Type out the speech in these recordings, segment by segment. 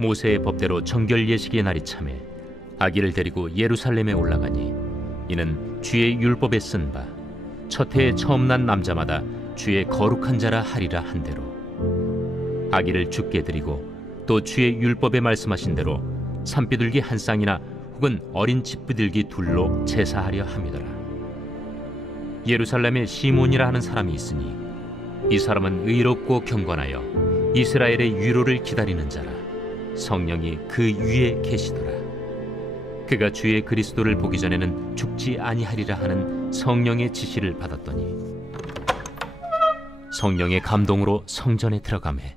모세의 법대로 정결 예식의 날이 참에 아기를 데리고 예루살렘에 올라가니 이는 주의 율법에 쓴 바 첫 해에 처음 난 남자마다 주의 거룩한 자라 하리라 한 대로 아기를 주께 드리고 또 주의 율법에 말씀하신 대로 산비둘기 한 쌍이나 혹은 어린 집비둘기 둘로 제사하려 함이더라. 예루살렘에 시몬이라 하는 사람이 있으니 이 사람은 의롭고 경건하여 이스라엘의 위로를 기다리는 자라. 성령이 그 위에 계시더라. 그가 주의 그리스도를 보기 전에는 죽지 아니하리라 하는 성령의 지시를 받았더니 성령의 감동으로 성전에 들어가매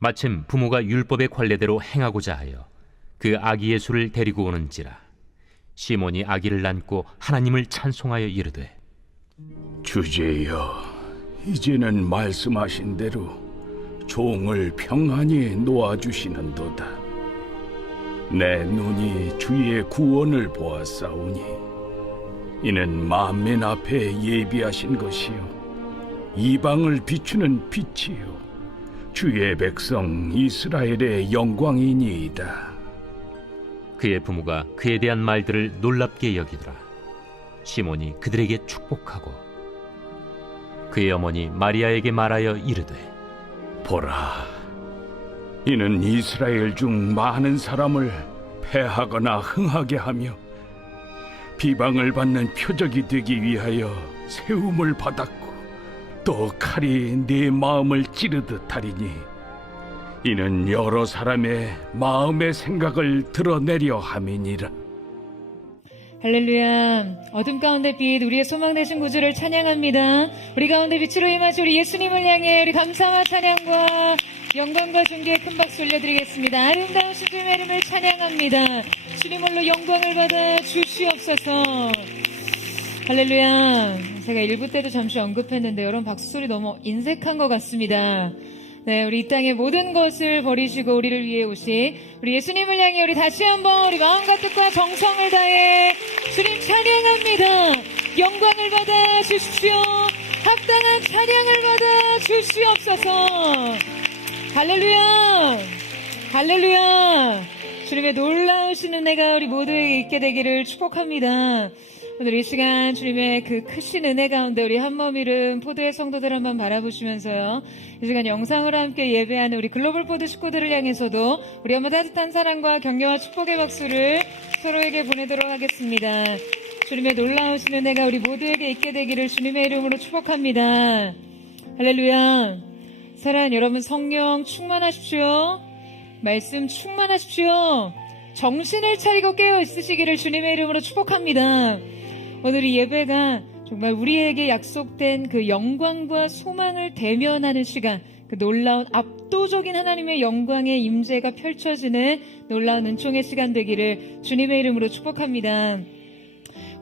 마침 부모가 율법의 관례대로 행하고자 하여 그 아기 예수를 데리고 오는지라. 시몬이 아기를 안고 하나님을 찬송하여 이르되 주제여, 이제는 말씀하신 대로 종을 평안히 놓아주시는도다. 내 눈이 주의 구원을 보았사오니 이는 만민 앞에 예비하신 것이요 이방을 비추는 빛이요 주의 백성 이스라엘의 영광이니이다. 그의 부모가 그에 대한 말들을 놀랍게 여기더라. 시몬이 그들에게 축복하고 그의 어머니 마리아에게 말하여 이르되 보라, 이는 이스라엘 중 많은 사람을 패하거나 흥하게 하며 비방을 받는 표적이 되기 위하여 세움을 받았고 또 칼이 네 마음을 찌르듯 하리니 이는 여러 사람의 마음의 생각을 드러내려 함이니라. 할렐루야. 어둠 가운데 빛 우리의 소망 되신 구주를 찬양합니다. 우리 가운데 빛으로 임하시 우리 예수님을 향해 우리 감사와 찬양과 영광과 존귀의 큰 박수 올려드리겠습니다. 아름다우신 주님의 이름을 찬양합니다. 주님으로 영광을 받아 주시옵소서. 할렐루야. 제가 1부 때도 잠시 언급했는데 여러분 박수소리 너무 인색한 것 같습니다. 네, 우리 이 땅의 모든 것을 버리시고 우리를 위해 오신 우리 예수님을 향해 우리 다시 한번 우리 마음과 뜻과 정성을 다해 주님 찬양합니다. 영광을 받아 주십시오. 합당한 찬양을 받아 주시옵소서. 할렐루야. 할렐루야. 주님의 놀라우신 은혜가 우리 모두에게 있게 되기를 축복합니다. 오늘 이 시간 주님의 그 크신 은혜 가운데 우리 한머미름 포도의 성도들 한번 바라보시면서요. 이 시간 영상으로 함께 예배하는 우리 글로벌 포도 식구들을 향해서도 우리 한번 따뜻한 사랑과 격려와 축복의 박수를 서로에게 보내도록 하겠습니다. 주님의 놀라우신 은혜가 우리 모두에게 있게 되기를 주님의 이름으로 축복합니다. 할렐루야. 사랑하는 여러분, 성령 충만하십시오. 말씀 충만하십시오. 정신을 차리고 깨어 있으시기를 주님의 이름으로 축복합니다. 오늘 이 예배가 정말 우리에게 약속된 그 영광과 소망을 대면하는 시간, 그 놀라운 압도적인 하나님의 영광의 임재가 펼쳐지는 놀라운 은총의 시간 되기를 주님의 이름으로 축복합니다.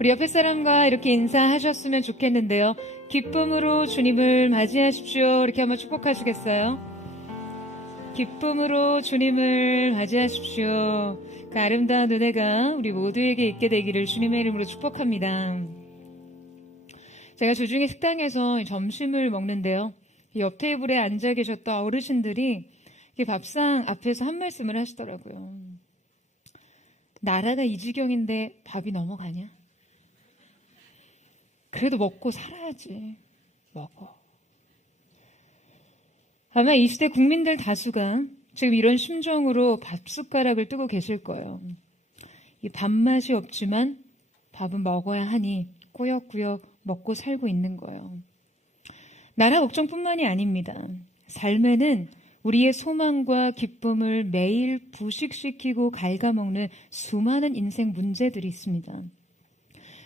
우리 옆에 사람과 이렇게 인사하셨으면 좋겠는데요. 기쁨으로 주님을 맞이하십시오. 이렇게 한번 축복하시겠어요? 기쁨으로 주님을 맞이하십시오. 그 아름다운 은혜가 우리 모두에게 있게 되기를 주님의 이름으로 축복합니다. 제가 주중에 식당에서 점심을 먹는데요. 옆 테이블에 앉아 계셨던 어르신들이 밥상 앞에서 한 말씀을 하시더라고요. 나라가 이 지경인데 밥이 넘어가냐? 그래도 먹고 살아야지. 먹어. 아마 이 시대 국민들 다수가 지금 이런 심정으로 밥숟가락을 뜨고 계실 거예요. 이 밥맛이 없지만 밥은 먹어야 하니 꾸역꾸역 먹고 살고 있는 거예요. 나라 걱정뿐만이 아닙니다. 삶에는 우리의 소망과 기쁨을 매일 부식시키고 갉아먹는 수많은 인생 문제들이 있습니다.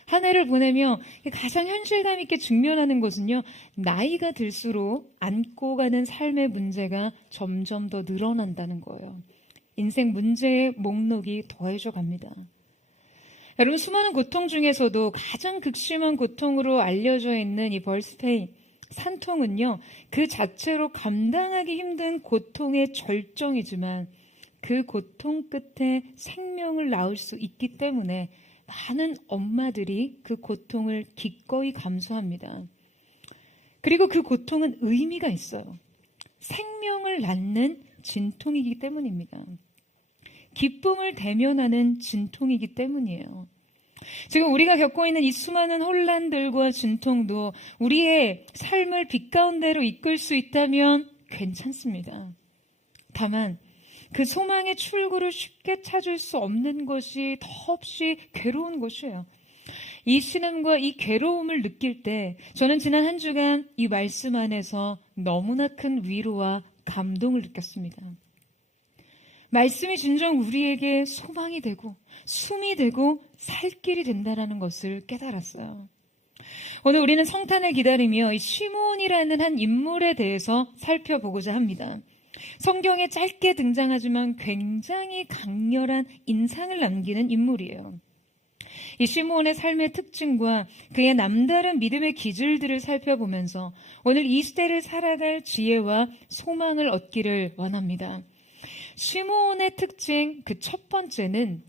한 해를 보내며 가장 현실감 있게 직면하는 것은요, 나이가 들수록 안고 가는 삶의 문제가 점점 더 늘어난다는 거예요. 인생 문제의 목록이 더해져 갑니다. 여러분, 수많은 고통 중에서도 가장 극심한 고통으로 알려져 있는 이 벌스페인, 산통은요, 그 자체로 감당하기 힘든 고통의 절정이지만 그 고통 끝에 생명을 낳을 수 있기 때문에 많은 엄마들이 그 고통을 기꺼이 감수합니다. 그리고 그 고통은 의미가 있어요. 생명을 낳는 진통이기 때문입니다. 기쁨을 대면하는 진통이기 때문이에요. 지금 우리가 겪고 있는 이 수많은 혼란들과 진통도 우리의 삶을 빛 가운데로 이끌 수 있다면 괜찮습니다. 다만 그 소망의 출구를 쉽게 찾을 수 없는 것이 더없이 괴로운 것이에요. 이 신음과 이 괴로움을 느낄 때 저는 지난 한 주간 이 말씀 안에서 너무나 큰 위로와 감동을 느꼈습니다. 말씀이 진정 우리에게 소망이 되고 숨이 되고 살 길이 된다는 것을 깨달았어요. 오늘 우리는 성탄을 기다리며 이 시므온이라는 한 인물에 대해서 살펴보고자 합니다. 성경에 짧게 등장하지만 굉장히 강렬한 인상을 남기는 인물이에요. 이 시므온의 삶의 특징과 그의 남다른 믿음의 기질들을 살펴보면서 오늘 이 시대를 살아갈 지혜와 소망을 얻기를 원합니다. 시므온의 특징 그 첫 번째는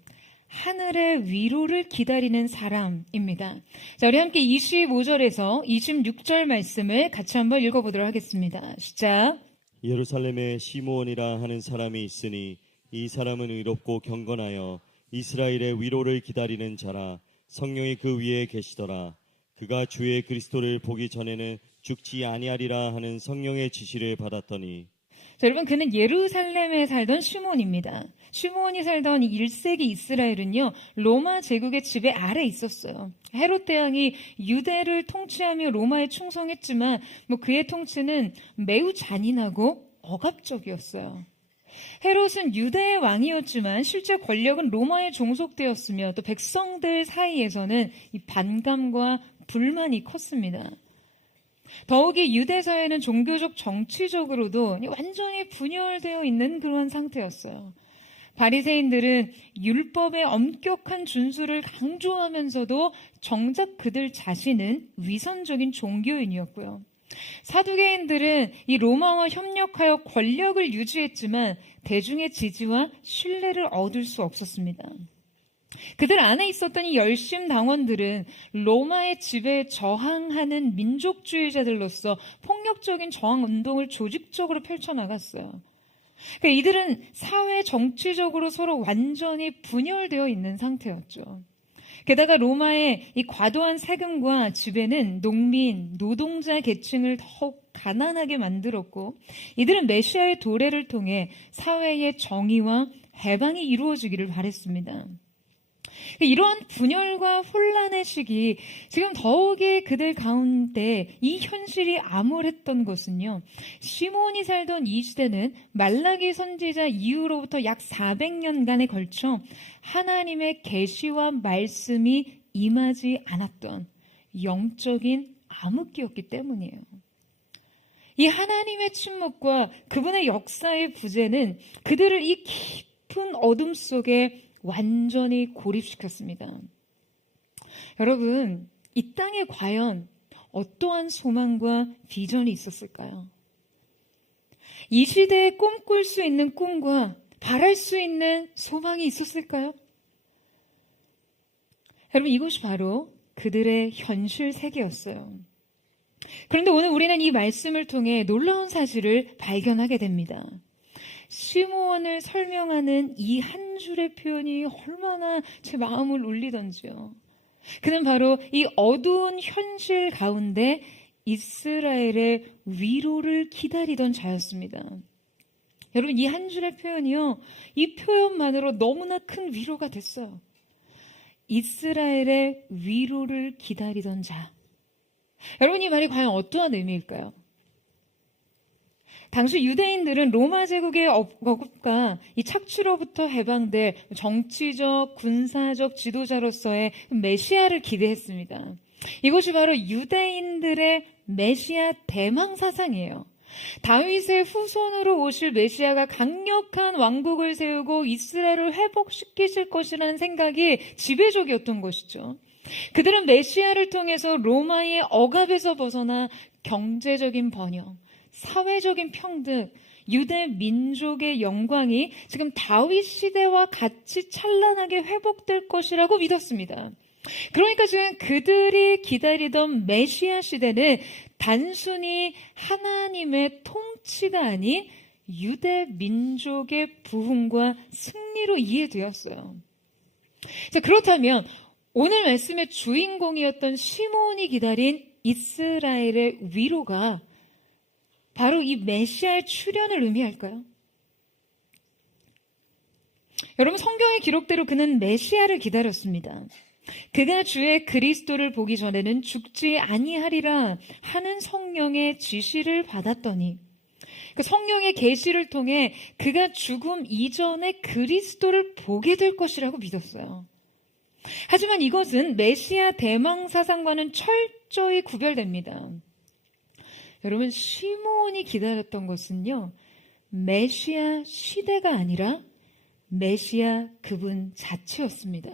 하늘의 위로를 기다리는 사람입니다. 자, 우리 함께 25절에서 26절 말씀을 같이 한번 읽어보도록 하겠습니다. 시작. 예루살렘에 시므온이라 하는 사람이 있으니 이 사람은 의롭고 경건하여 이스라엘의 위로를 기다리는 자라. 성령이 그 위에 계시더라. 그가 주의 그리스도를 보기 전에는 죽지 아니하리라 하는 성령의 지시를 받았더니. 자, 여러분, 그는 예루살렘에 살던 시므온입니다. 시므온이 살던 1세기 이스라엘은요, 로마 제국의 지배 아래 있었어요. 헤롯 대왕이 유대를 통치하며 로마에 충성했지만 그의 통치는 매우 잔인하고 억압적이었어요. 헤롯은 유대의 왕이었지만 실제 권력은 로마에 종속되었으며 또 백성들 사이에서는 이 반감과 불만이 컸습니다. 더욱이 유대 사회는 종교적 정치적으로도 완전히 분열되어 있는 그러한 상태였어요. 바리새인들은 율법의 엄격한 준수를 강조하면서도 정작 그들 자신은 위선적인 종교인이었고요. 사두개인들은 이 로마와 협력하여 권력을 유지했지만 대중의 지지와 신뢰를 얻을 수 없었습니다. 그들 안에 있었던 이 열심당원들은 로마의 지배에 저항하는 민족주의자들로서 폭력적인 저항운동을 조직적으로 펼쳐나갔어요. 그러니까 이들은 사회 정치적으로 서로 완전히 분열되어 있는 상태였죠. 게다가 로마의 이 과도한 세금과 지배는 농민, 노동자 계층을 더욱 가난하게 만들었고 이들은 메시아의 도래를 통해 사회의 정의와 해방이 이루어지기를 바랬습니다. 이러한 분열과 혼란의 시기, 지금 더욱이 그들 가운데 이 현실이 암울했던 것은요, 시므온이 살던 이 시대는 말라기 선지자 이후로부터 약 400년간에 걸쳐 하나님의 계시와 말씀이 임하지 않았던 영적인 암흑기였기 때문이에요. 이 하나님의 침묵과 그분의 역사의 부재는 그들을 이 깊은 어둠 속에 완전히 고립시켰습니다. 여러분, 이 땅에 과연 어떠한 소망과 비전이 있었을까요? 이 시대에 꿈꿀 수 있는 꿈과 바랄 수 있는 소망이 있었을까요? 여러분, 이것이 바로 그들의 현실 세계였어요. 그런데 오늘 우리는 이 말씀을 통해 놀라운 사실을 발견하게 됩니다. 시므온을 설명하는 이 한 줄의 표현이 얼마나 제 마음을 울리던지요. 그는 바로 이 어두운 현실 가운데 이스라엘의 위로를 기다리던 자였습니다. 여러분, 이 한 줄의 표현이요, 이 표현만으로 너무나 큰 위로가 됐어요. 이스라엘의 위로를 기다리던 자. 여러분, 이 말이 과연 어떠한 의미일까요? 당시 유대인들은 로마 제국의 억압과 이 착취로부터 해방될 정치적, 군사적 지도자로서의 메시아를 기대했습니다. 이것이 바로 유대인들의 메시아 대망 사상이에요. 다윗의 후손으로 오실 메시아가 강력한 왕국을 세우고 이스라엘을 회복시키실 것이라는 생각이 지배적이었던 것이죠. 그들은 메시아를 통해서 로마의 억압에서 벗어나 경제적인 번영, 사회적인 평등, 유대 민족의 영광이 지금 다윗 시대와 같이 찬란하게 회복될 것이라고 믿었습니다. 그러니까 지금 그들이 기다리던 메시아 시대는 단순히 하나님의 통치가 아닌 유대 민족의 부흥과 승리로 이해되었어요. 자, 그렇다면 오늘 말씀의 주인공이었던 시므온이 기다린 이스라엘의 위로가 바로 이 메시아의 출현을 의미할까요? 여러분, 성경의 기록대로 그는 메시아를 기다렸습니다. 그가 주의 그리스도를 보기 전에는 죽지 아니하리라 하는 성령의 지시를 받았더니 그 성령의 계시를 통해 그가 죽음 이전에 그리스도를 보게 될 것이라고 믿었어요. 하지만 이것은 메시아 대망 사상과는 철저히 구별됩니다. 여러분, 시므온이 기다렸던 것은요, 메시아 시대가 아니라 메시아 그분 자체였습니다.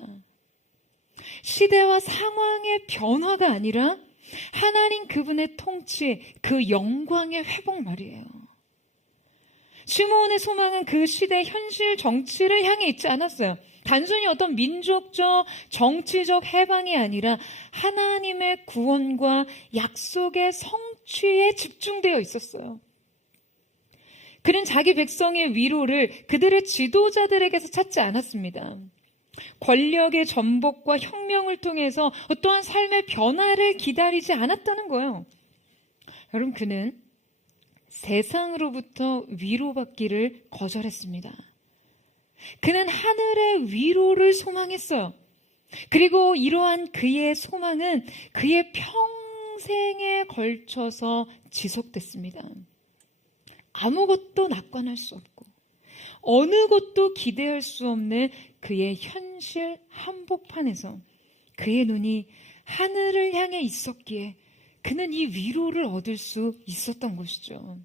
시대와 상황의 변화가 아니라 하나님 그분의 통치, 그 영광의 회복 말이에요. 시므온의 소망은 그 시대 현실 정치를 향해 있지 않았어요. 단순히 어떤 민족적, 정치적 해방이 아니라 하나님의 구원과 약속의 성취에 집중되어 있었어요. 그는 자기 백성의 위로를 그들의 지도자들에게서 찾지 않았습니다. 권력의 전복과 혁명을 통해서 어떠한 삶의 변화를 기다리지 않았다는 거예요. 여러분, 그는 세상으로부터 위로받기를 거절했습니다. 그는 하늘의 위로를 소망했어요. 그리고 이러한 그의 소망은 그의 평생에 걸쳐서 지속됐습니다. 아무것도 낙관할 수 없고 어느 것도 기대할 수 없는 그의 현실 한복판에서 그의 눈이 하늘을 향해 있었기에 그는 이 위로를 얻을 수 있었던 것이죠.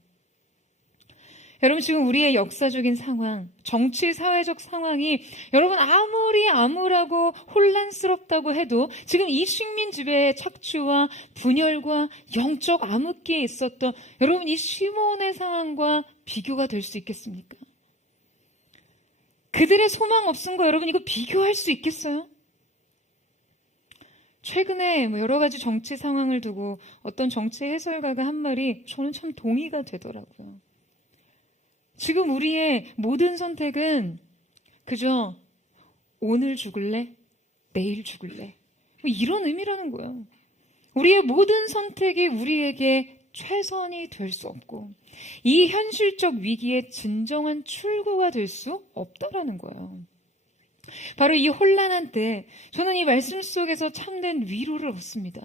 여러분, 지금 우리의 역사적인 상황, 정치, 사회적 상황이 여러분 아무리 암울하고 혼란스럽다고 해도 지금 이 식민 지배의 착취와 분열과 영적 암흑기에 있었던 여러분 이 시므온의 상황과 비교가 될 수 있겠습니까? 그들의 소망 없음과 여러분 이거 비교할 수 있겠어요? 최근에 여러 가지 정치 상황을 두고 어떤 정치 해설가가 한 말이 저는 참 동의가 되더라고요. 지금 우리의 모든 선택은 그저 오늘 죽을래? 내일 죽을래? 이런 의미라는 거예요. 우리의 모든 선택이 우리에게 최선이 될 수 없고 이 현실적 위기의 진정한 출구가 될 수 없다라는 거예요. 바로 이 혼란한 때 저는 이 말씀 속에서 참된 위로를 얻습니다.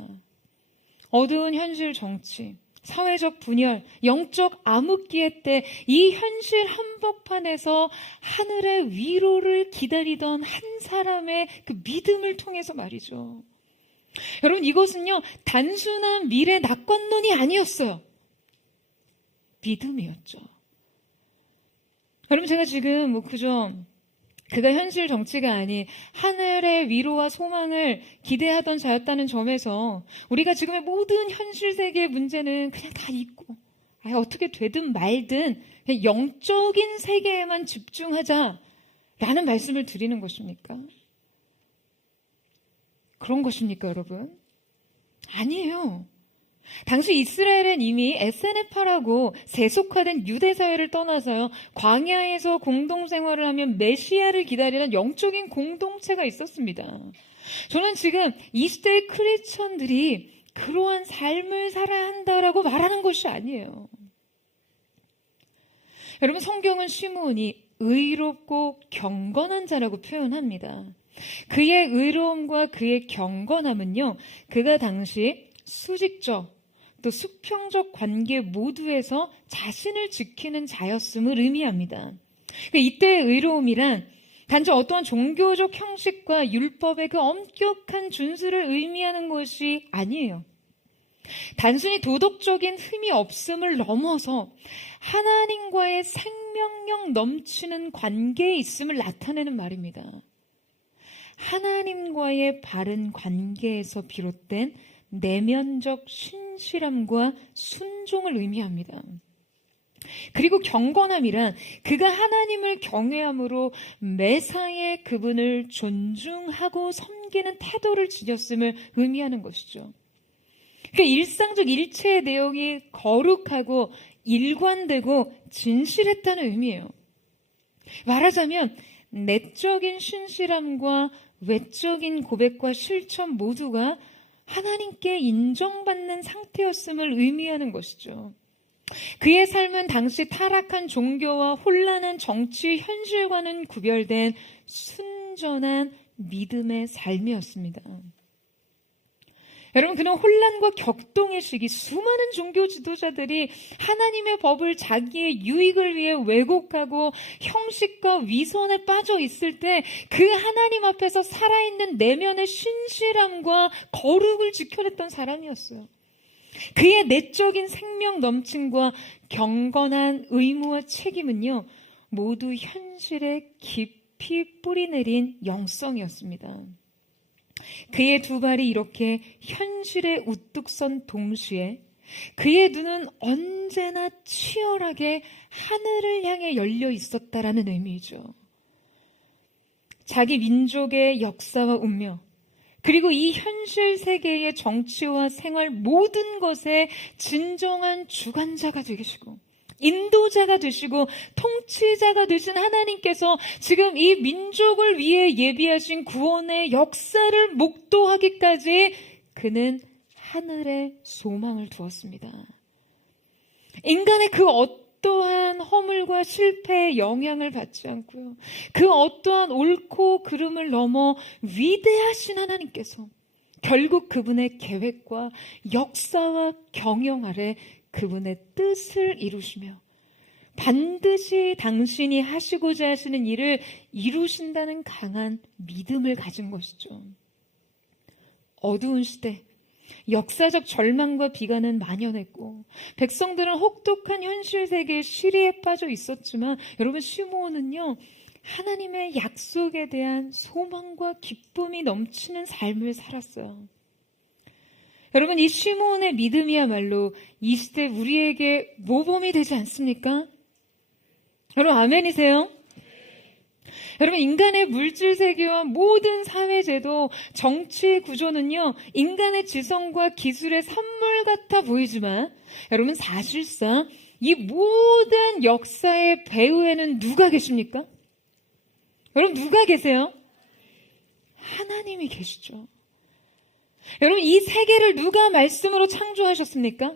어두운 현실 정치, 사회적 분열, 영적 암흑기의 때 이 현실 한복판에서 하늘의 위로를 기다리던 한 사람의 그 믿음을 통해서 말이죠. 여러분, 이것은요 단순한 미래 낙관론이 아니었어요. 믿음이었죠. 여러분, 제가 지금 그저 그가 현실 정치가 아닌 하늘의 위로와 소망을 기대하던 자였다는 점에서 우리가 지금의 모든 현실 세계의 문제는 그냥 다 잊고 어떻게 되든 말든 그냥 영적인 세계에만 집중하자라는 말씀을 드리는 것입니까? 그런 것입니까, 여러분? 아니에요. 당시 이스라엘은 이미 에세네파라고 세속화된 유대 사회를 떠나서요 광야에서 공동생활을 하면 메시아를 기다리는 영적인 공동체가 있었습니다. 저는 지금 이 시대의 크리스천들이 그러한 삶을 살아야 한다라고 말하는 것이 아니에요. 여러분, 성경은 시므온이 의롭고 경건한 자라고 표현합니다. 그의 의로움과 그의 경건함은요 그가 당시 수직적 또 수평적 관계 모두에서 자신을 지키는 자였음을 의미합니다. 이때의 의로움이란 단지 어떠한 종교적 형식과 율법의 그 엄격한 준수를 의미하는 것이 아니에요. 단순히 도덕적인 흠이 없음을 넘어서 하나님과의 생명력 넘치는 관계에 있음을 나타내는 말입니다. 하나님과의 바른 관계에서 비롯된 내면적 신실함과 순종을 의미합니다. 그리고 경건함이란 그가 하나님을 경외함으로 매사에 그분을 존중하고 섬기는 태도를 지녔음을 의미하는 것이죠. 그러니까 일상적 일체의 내용이 거룩하고 일관되고 진실했다는 의미예요. 말하자면 내적인 신실함과 외적인 고백과 실천 모두가 하나님께 인정받는 상태였음을 의미하는 것이죠. 그의 삶은 당시 타락한 종교와 혼란한 정치 현실과는 구별된 순전한 믿음의 삶이었습니다. 여러분, 그는 혼란과 격동의 시기, 수많은 종교 지도자들이 하나님의 법을 자기의 유익을 위해 왜곡하고 형식과 위선에 빠져 있을 때 그 하나님 앞에서 살아있는 내면의 신실함과 거룩을 지켜냈던 사람이었어요. 그의 내적인 생명 넘침과 경건한 의무와 책임은요, 모두 현실에 깊이 뿌리내린 영성이었습니다. 그의 두 발이 이렇게 현실에 우뚝 선 동시에 그의 눈은 언제나 치열하게 하늘을 향해 열려 있었다라는 의미죠. 자기 민족의 역사와 운명, 그리고 이 현실 세계의 정치와 생활 모든 것의 진정한 주관자가 되시고 인도자가 되시고 통치자가 되신 하나님께서 지금 이 민족을 위해 예비하신 구원의 역사를 목도하기까지 그는 하늘에 소망을 두었습니다. 인간의 그 어떠한 허물과 실패에 영향을 받지 않고요. 그 어떠한 옳고 그름을 넘어 위대하신 하나님께서 결국 그분의 계획과 역사와 경영 아래 그분의 뜻을 이루시며 반드시 당신이 하시고자 하시는 일을 이루신다는 강한 믿음을 가진 것이죠. 어두운 시대, 역사적 절망과 비관은 만연했고 백성들은 혹독한 현실 세계의 시리에 빠져 있었지만 여러분, 시므온은요, 하나님의 약속에 대한 소망과 기쁨이 넘치는 삶을 살았어요. 여러분, 이 시므온의 믿음이야말로 이 시대 우리에게 모범이 되지 않습니까? 여러분, 아멘이세요? 여러분, 인간의 물질 세계와 모든 사회제도, 정치 구조는요, 인간의 지성과 기술의 산물 같아 보이지만 여러분, 사실상 이 모든 역사의 배후에는 누가 계십니까? 여러분, 누가 계세요? 하나님이 계시죠. 여러분, 이 세계를 누가 말씀으로 창조하셨습니까?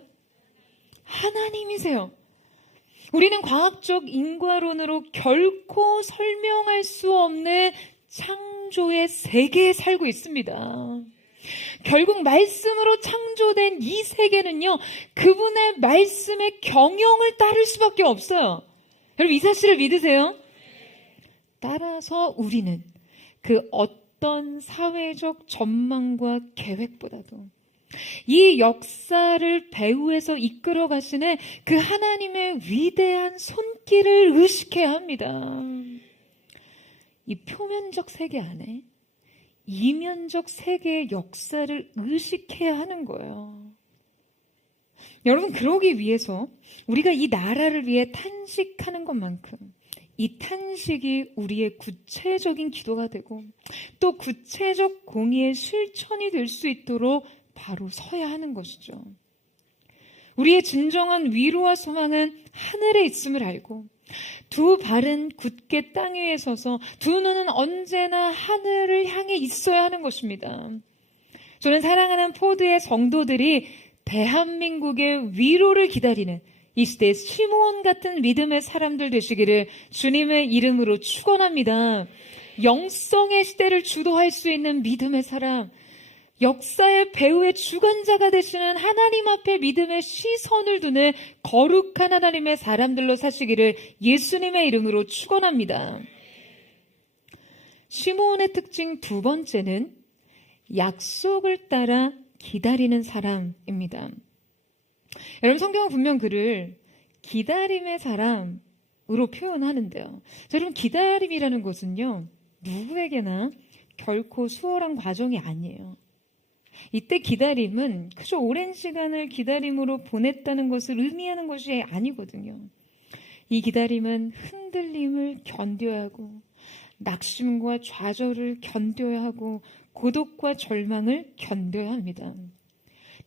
하나님이세요. 우리는 과학적 인과론으로 결코 설명할 수 없는 창조의 세계에 살고 있습니다. 결국 말씀으로 창조된 이 세계는요, 그분의 말씀의 경영을 따를 수밖에 없어요. 여러분, 이 사실을 믿으세요? 따라서 우리는 그 어떤 사회적 전망과 계획보다도 이 역사를 배후에서 이끌어 가시는 그 하나님의 위대한 손길을 의식해야 합니다. 이 표면적 세계 안에 이면적 세계의 역사를 의식해야 하는 거예요. 여러분, 그러기 위해서 우리가 이 나라를 위해 탄식하는 것만큼 이 탄식이 우리의 구체적인 기도가 되고 또 구체적 공의의 실천이 될 수 있도록 바로 서야 하는 것이죠. 우리의 진정한 위로와 소망은 하늘에 있음을 알고 두 발은 굳게 땅 위에 서서 두 눈은 언제나 하늘을 향해 있어야 하는 것입니다. 저는 사랑하는 포드의 성도들이 대한민국의 위로를 기다리는 이 시대의 시므온 같은 믿음의 사람들 되시기를 주님의 이름으로 축원합니다. 영성의 시대를 주도할 수 있는 믿음의 사람, 역사의 배후의 주관자가 되시는 하나님 앞에 믿음의 시선을 두는 거룩한 하나님의 사람들로 사시기를 예수님의 이름으로 축원합니다. 시므온의 특징 두 번째는 약속을 따라 기다리는 사람입니다. 여러분, 성경은 분명 그를 기다림의 사람으로 표현하는데요. 여러분, 기다림이라는 것은요, 누구에게나 결코 수월한 과정이 아니에요. 이때 기다림은 그저 오랜 시간을 기다림으로 보냈다는 것을 의미하는 것이 아니거든요. 이 기다림은 흔들림을 견뎌야 하고 낙심과 좌절을 견뎌야 하고 고독과 절망을 견뎌야 합니다.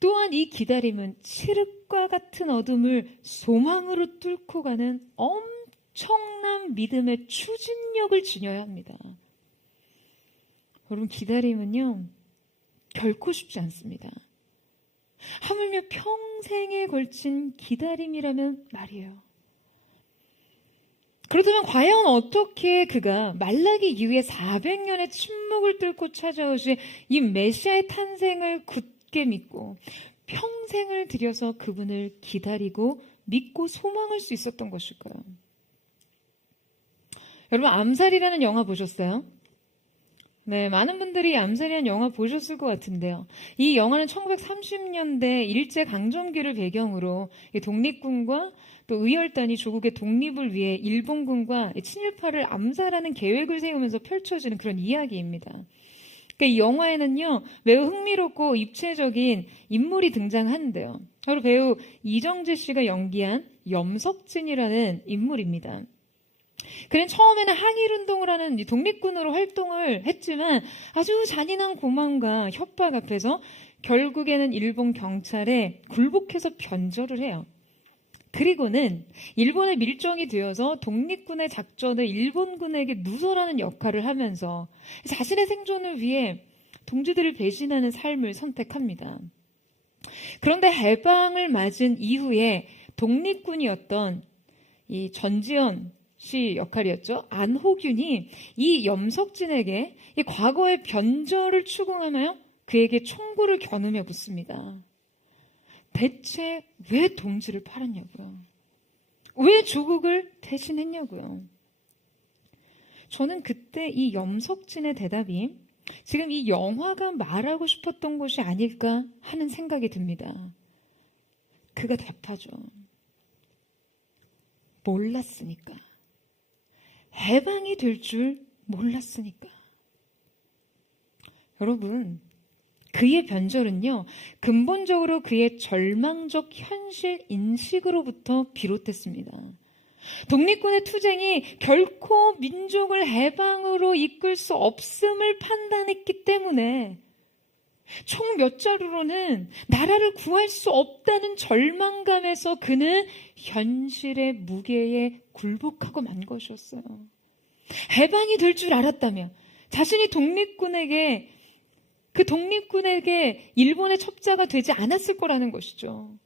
또한 이 기다림은 칠흑과 같은 어둠을 소망으로 뚫고 가는 엄청난 믿음의 추진력을 지녀야 합니다. 여러분, 기다림은요, 결코 쉽지 않습니다. 하물며 평생에 걸친 기다림이라면 말이에요. 그렇다면 과연 어떻게 그가 말라기 이후에 400년의 침묵을 뚫고 찾아오신 이 메시아의 탄생을 굳게 믿고 평생을 들여서 그분을 기다리고 믿고 소망할 수 있었던 것일까요? 여러분, 암살이라는 영화 보셨어요? 네, 많은 분들이 암살이라는 영화 보셨을 것 같은데요. 이 영화는 1930년대 일제강점기를 배경으로 독립군과 또 의열단이 조국의 독립을 위해 일본군과 친일파를 암살하는 계획을 세우면서 펼쳐지는 그런 이야기입니다. 그러니까 이 영화에는요, 매우 흥미롭고 입체적인 인물이 등장하는데요. 바로 배우 이정재 씨가 연기한 염석진이라는 인물입니다. 그는 처음에는 항일운동을 하는 독립군으로 활동을 했지만 아주 잔인한 고문과 협박 앞에서 결국에는 일본 경찰에 굴복해서 변절을 해요. 그리고는 일본에 밀정이 되어서 독립군의 작전을 일본군에게 누설하는 역할을 하면서 자신의 생존을 위해 동지들을 배신하는 삶을 선택합니다. 그런데 해방을 맞은 이후에 독립군이었던 이 전지현 씨 역할이었죠. 안호균이 이 염석진에게 이 과거의 변절을 추궁하며 그에게 총구를 겨누며 묻습니다. 대체 왜 동지를 팔았냐고요? 왜 조국을 대신했냐고요? 저는 그때 이 염석진의 대답이 지금 이 영화가 말하고 싶었던 것이 아닐까 하는 생각이 듭니다. 그가 답하죠. 몰랐으니까. 해방이 될 줄 몰랐으니까. 여러분, 그의 변절은요, 근본적으로 그의 절망적 현실 인식으로부터 비롯됐습니다. 독립군의 투쟁이 결코 민족을 해방으로 이끌 수 없음을 판단했기 때문에 총 몇 자루로는 나라를 구할 수 없다는 절망감에서 그는 현실의 무게에 굴복하고 만 것이었어요. 해방이 될 줄 알았다면 자신이 그 독립군에게 일본의 첩자가 되지 않았을 거라는 것이죠.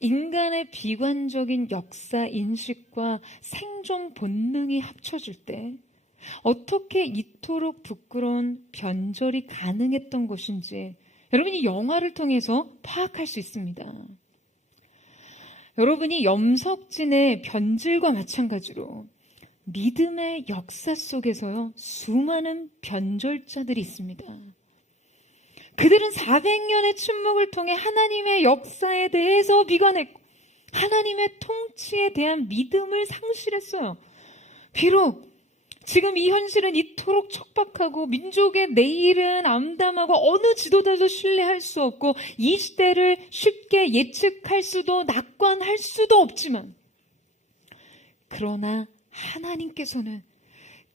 인간의 비관적인 역사 인식과 생존 본능이 합쳐질 때 어떻게 이토록 부끄러운 변절이 가능했던 것인지 여러분이 영화를 통해서 파악할 수 있습니다. 여러분이 염석진의 변질과 마찬가지로 믿음의 역사 속에서요, 수많은 변절자들이 있습니다. 그들은 400년의 침묵을 통해 하나님의 역사에 대해서 비관했고 하나님의 통치에 대한 믿음을 상실했어요. 비록 지금 이 현실은 이토록 척박하고 민족의 내일은 암담하고 어느 지도자도 신뢰할 수 없고 이 시대를 쉽게 예측할 수도 낙관할 수도 없지만, 그러나 하나님께서는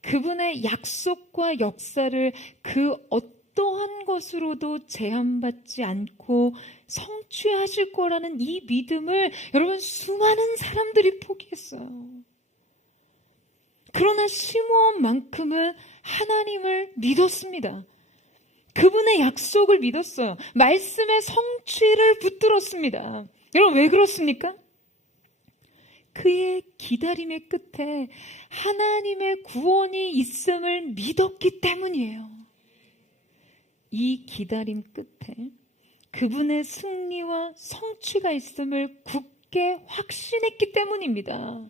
그분의 약속과 역사를 그 어떠한 것으로도 제한받지 않고 성취하실 거라는 이 믿음을 여러분 수많은 사람들이 포기했어요. 그러나 시므온만큼은 하나님을 믿었습니다. 그분의 약속을 믿었어요. 말씀의 성취를 붙들었습니다. 여러분, 왜 그렇습니까? 그의 기다림의 끝에 하나님의 구원이 있음을 믿었기 때문이에요. 이 기다림 끝에 그분의 승리와 성취가 있음을 굳게 확신했기 때문입니다.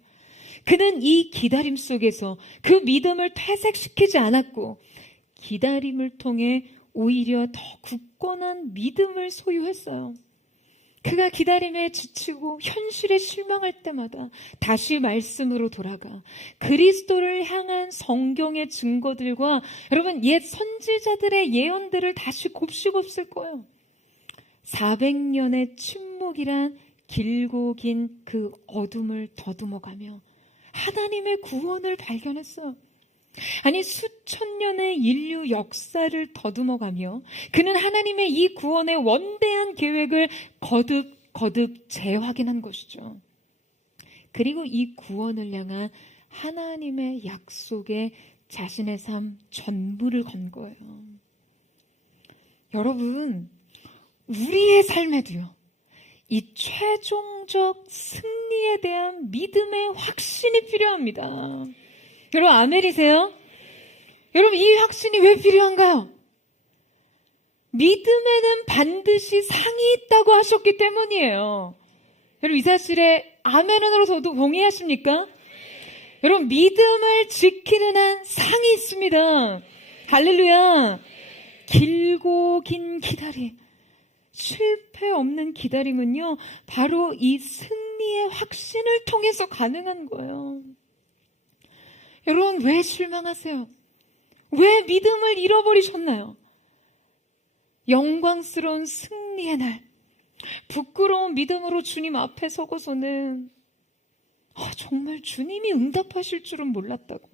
그는 이 기다림 속에서 그 믿음을 퇴색시키지 않았고 기다림을 통해 오히려 더 굳건한 믿음을 소유했어요. 그가 기다림에 지치고 현실에 실망할 때마다 다시 말씀으로 돌아가 그리스도를 향한 성경의 증거들과 여러분 옛 선지자들의 예언들을 다시 곱씹었을 거예요. 400년의 침묵이란 길고 긴 그 어둠을 더듬어가며 하나님의 구원을 발견했어요. 아니 수천 년의 인류 역사를 더듬어가며 그는 하나님의 이 구원의 원대한 계획을 거듭 재확인한 것이죠. 그리고 이 구원을 향한 하나님의 약속에 자신의 삶 전부를 건 거예요. 여러분, 우리의 삶에도요, 이 최종적 승리에 대한 믿음의 확신이 필요합니다. 여러분 아멘이세요? 여러분 이 확신이 왜 필요한가요? 믿음에는 반드시 상이 있다고 하셨기 때문이에요. 여러분 이 사실에 아멘으로 저도 동의하십니까? 여러분 믿음을 지키는 한 상이 있습니다. 할렐루야. 길고 긴 기다림, 실패 없는 기다림은요 바로 이 승리의 확신을 통해서 가능한 거예요. 여러분 왜 실망하세요? 왜 믿음을 잃어버리셨나요? 영광스러운 승리의 날, 부끄러운 믿음으로 주님 앞에 서고서는 정말 주님이 응답하실 줄은 몰랐다고.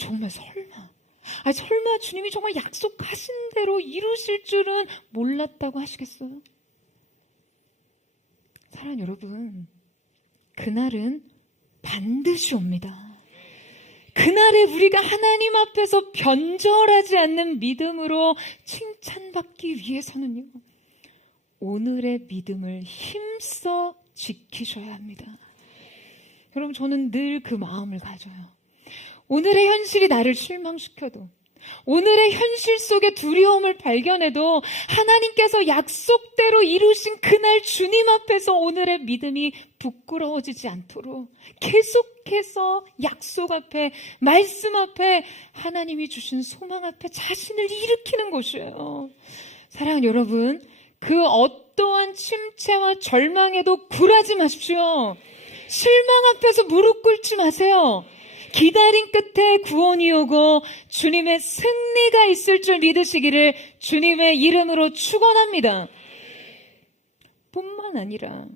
정말 설마 주님이 정말 약속하신 대로 이루실 줄은 몰랐다고 하시겠어요? 사랑하는 여러분, 그날은 반드시 옵니다. 그날에 우리가 하나님 앞에서 변절하지 않는 믿음으로 칭찬받기 위해서는요, 오늘의 믿음을 힘써 지키셔야 합니다. 여러분 저는 늘 그 마음을 가져요. 오늘의 현실이 나를 실망시켜도, 오늘의 현실 속에 두려움을 발견해도 하나님께서 약속대로 이루신 그날 주님 앞에서 오늘의 믿음이 부끄러워지지 않도록 계속해서 약속 앞에, 말씀 앞에, 하나님이 주신 소망 앞에 자신을 일으키는 것이에요. 사랑하는 여러분, 그 어떠한 침체와 절망에도 굴하지 마십시오. 실망 앞에서 무릎 꿇지 마세요. 기다림 끝에 구원이 오고 주님의 승리가 있을 줄 믿으시기를 주님의 이름으로 축원합니다. 뿐만 아니라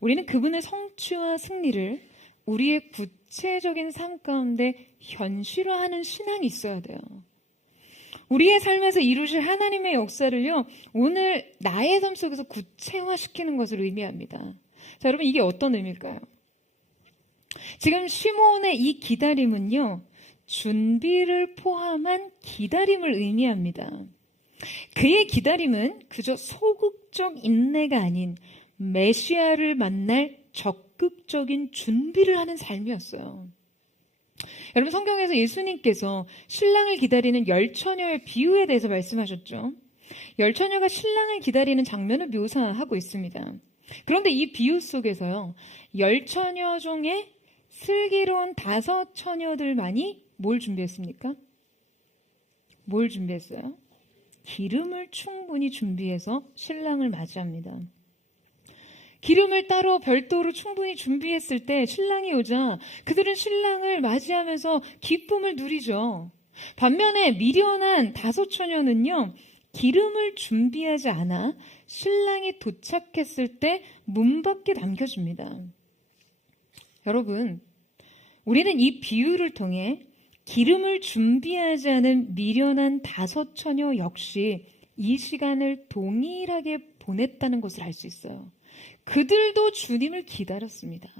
우리는 그분의 성취와 승리를 우리의 구체적인 삶 가운데 현실화하는 신앙이 있어야 돼요. 우리의 삶에서 이루실 하나님의 역사를요, 오늘 나의 삶 속에서 구체화시키는 것을 의미합니다. 자, 여러분 이게 어떤 의미일까요? 지금 시므온의 이 기다림은요, 준비를 포함한 기다림을 의미합니다. 그의 기다림은 그저 소극적 인내가 아닌 메시아를 만날 적극적인 준비를 하는 삶이었어요. 여러분 성경에서 예수님께서 신랑을 기다리는 열처녀의 비유에 대해서 말씀하셨죠. 열처녀가 신랑을 기다리는 장면을 묘사하고 있습니다. 그런데 이 비유 속에서요, 열처녀 중에 슬기로운 5 처녀들만이 뭘 준비했습니까? 뭘 준비했어요? 기름을 충분히 준비해서 신랑을 맞이합니다. 기름을 따로 별도로 충분히 준비했을 때 신랑이 오자 그들은 신랑을 맞이하면서 기쁨을 누리죠. 반면에 미련한 5 처녀는요, 기름을 준비하지 않아 신랑이 도착했을 때 문 밖에 남겨집니다. 여러분, 우리는 이 비유를 통해 기름을 준비하지 않은 미련한 5 처녀 역시 이 시간을 동일하게 보냈다는 것을 알 수 있어요. 그들도 주님을 기다렸습니다.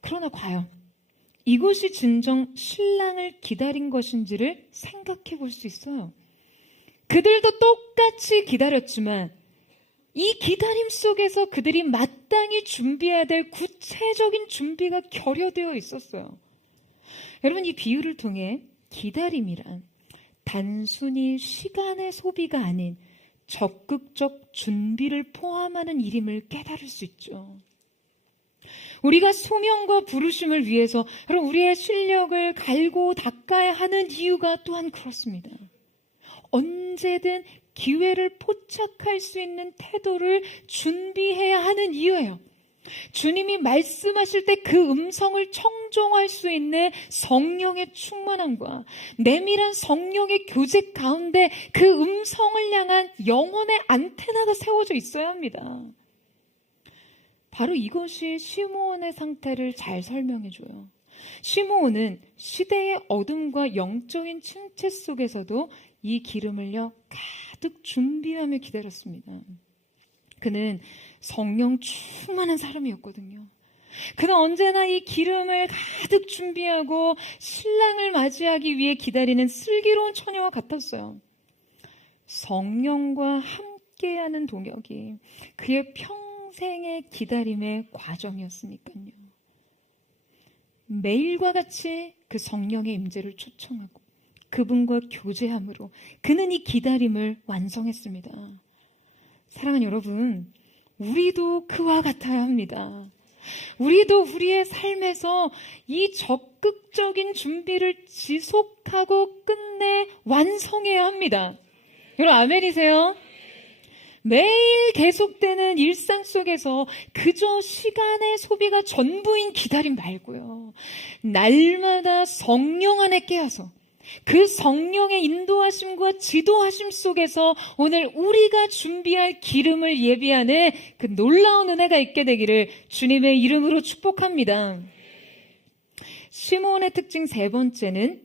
그러나 과연 이것이 진정 신랑을 기다린 것인지를 생각해 볼 수 있어요. 그들도 똑같이 기다렸지만 이 기다림 속에서 그들이 마땅히 준비해야 될 구체적인 준비가 결여되어 있었어요. 여러분 이 비유를 통해 기다림이란 단순히 시간의 소비가 아닌 적극적 준비를 포함하는 일임을 깨달을 수 있죠. 우리가 소명과 부르심을 위해서 우리의 실력을 갈고 닦아야 하는 이유가 또한 그렇습니다. 언제든 기회를 포착할 수 있는 태도를 준비해야 하는 이유예요. 주님이 말씀하실 때 그 음성을 청종할 수 있는 성령의 충만함과 내밀한 성령의 교제 가운데 그 음성을 향한 영혼의 안테나가 세워져 있어야 합니다. 바로 이것이 시므온의 상태를 잘 설명해줘요. 시므온은 시대의 어둠과 영적인 침체 속에서도 이 기름을요 가득 준비하며 기다렸습니다. 그는 성령 충만한 사람이었거든요. 그는 언제나 이 기름을 가득 준비하고 신랑을 맞이하기 위해 기다리는 슬기로운 처녀와 같았어요. 성령과 함께하는 동역이 그의 평생의 기다림의 과정이었으니까요. 매일과 같이 그 성령의 임재를 초청하고 그분과 교제함으로 그는 이 기다림을 완성했습니다. 사랑하는 여러분, 우리도 그와 같아야 합니다. 우리도 우리의 삶에서 이 적극적인 준비를 지속하고 끝내 완성해야 합니다. 여러분 아멘이세요? 매일 계속되는 일상 속에서 그저 시간의 소비가 전부인 기다림 말고요. 날마다 성령 안에 깨어서 그 성령의 인도하심과 지도하심 속에서 오늘 우리가 준비할 기름을 예비하는 그 놀라운 은혜가 있게 되기를 주님의 이름으로 축복합니다. 시므온의 특징 세 번째는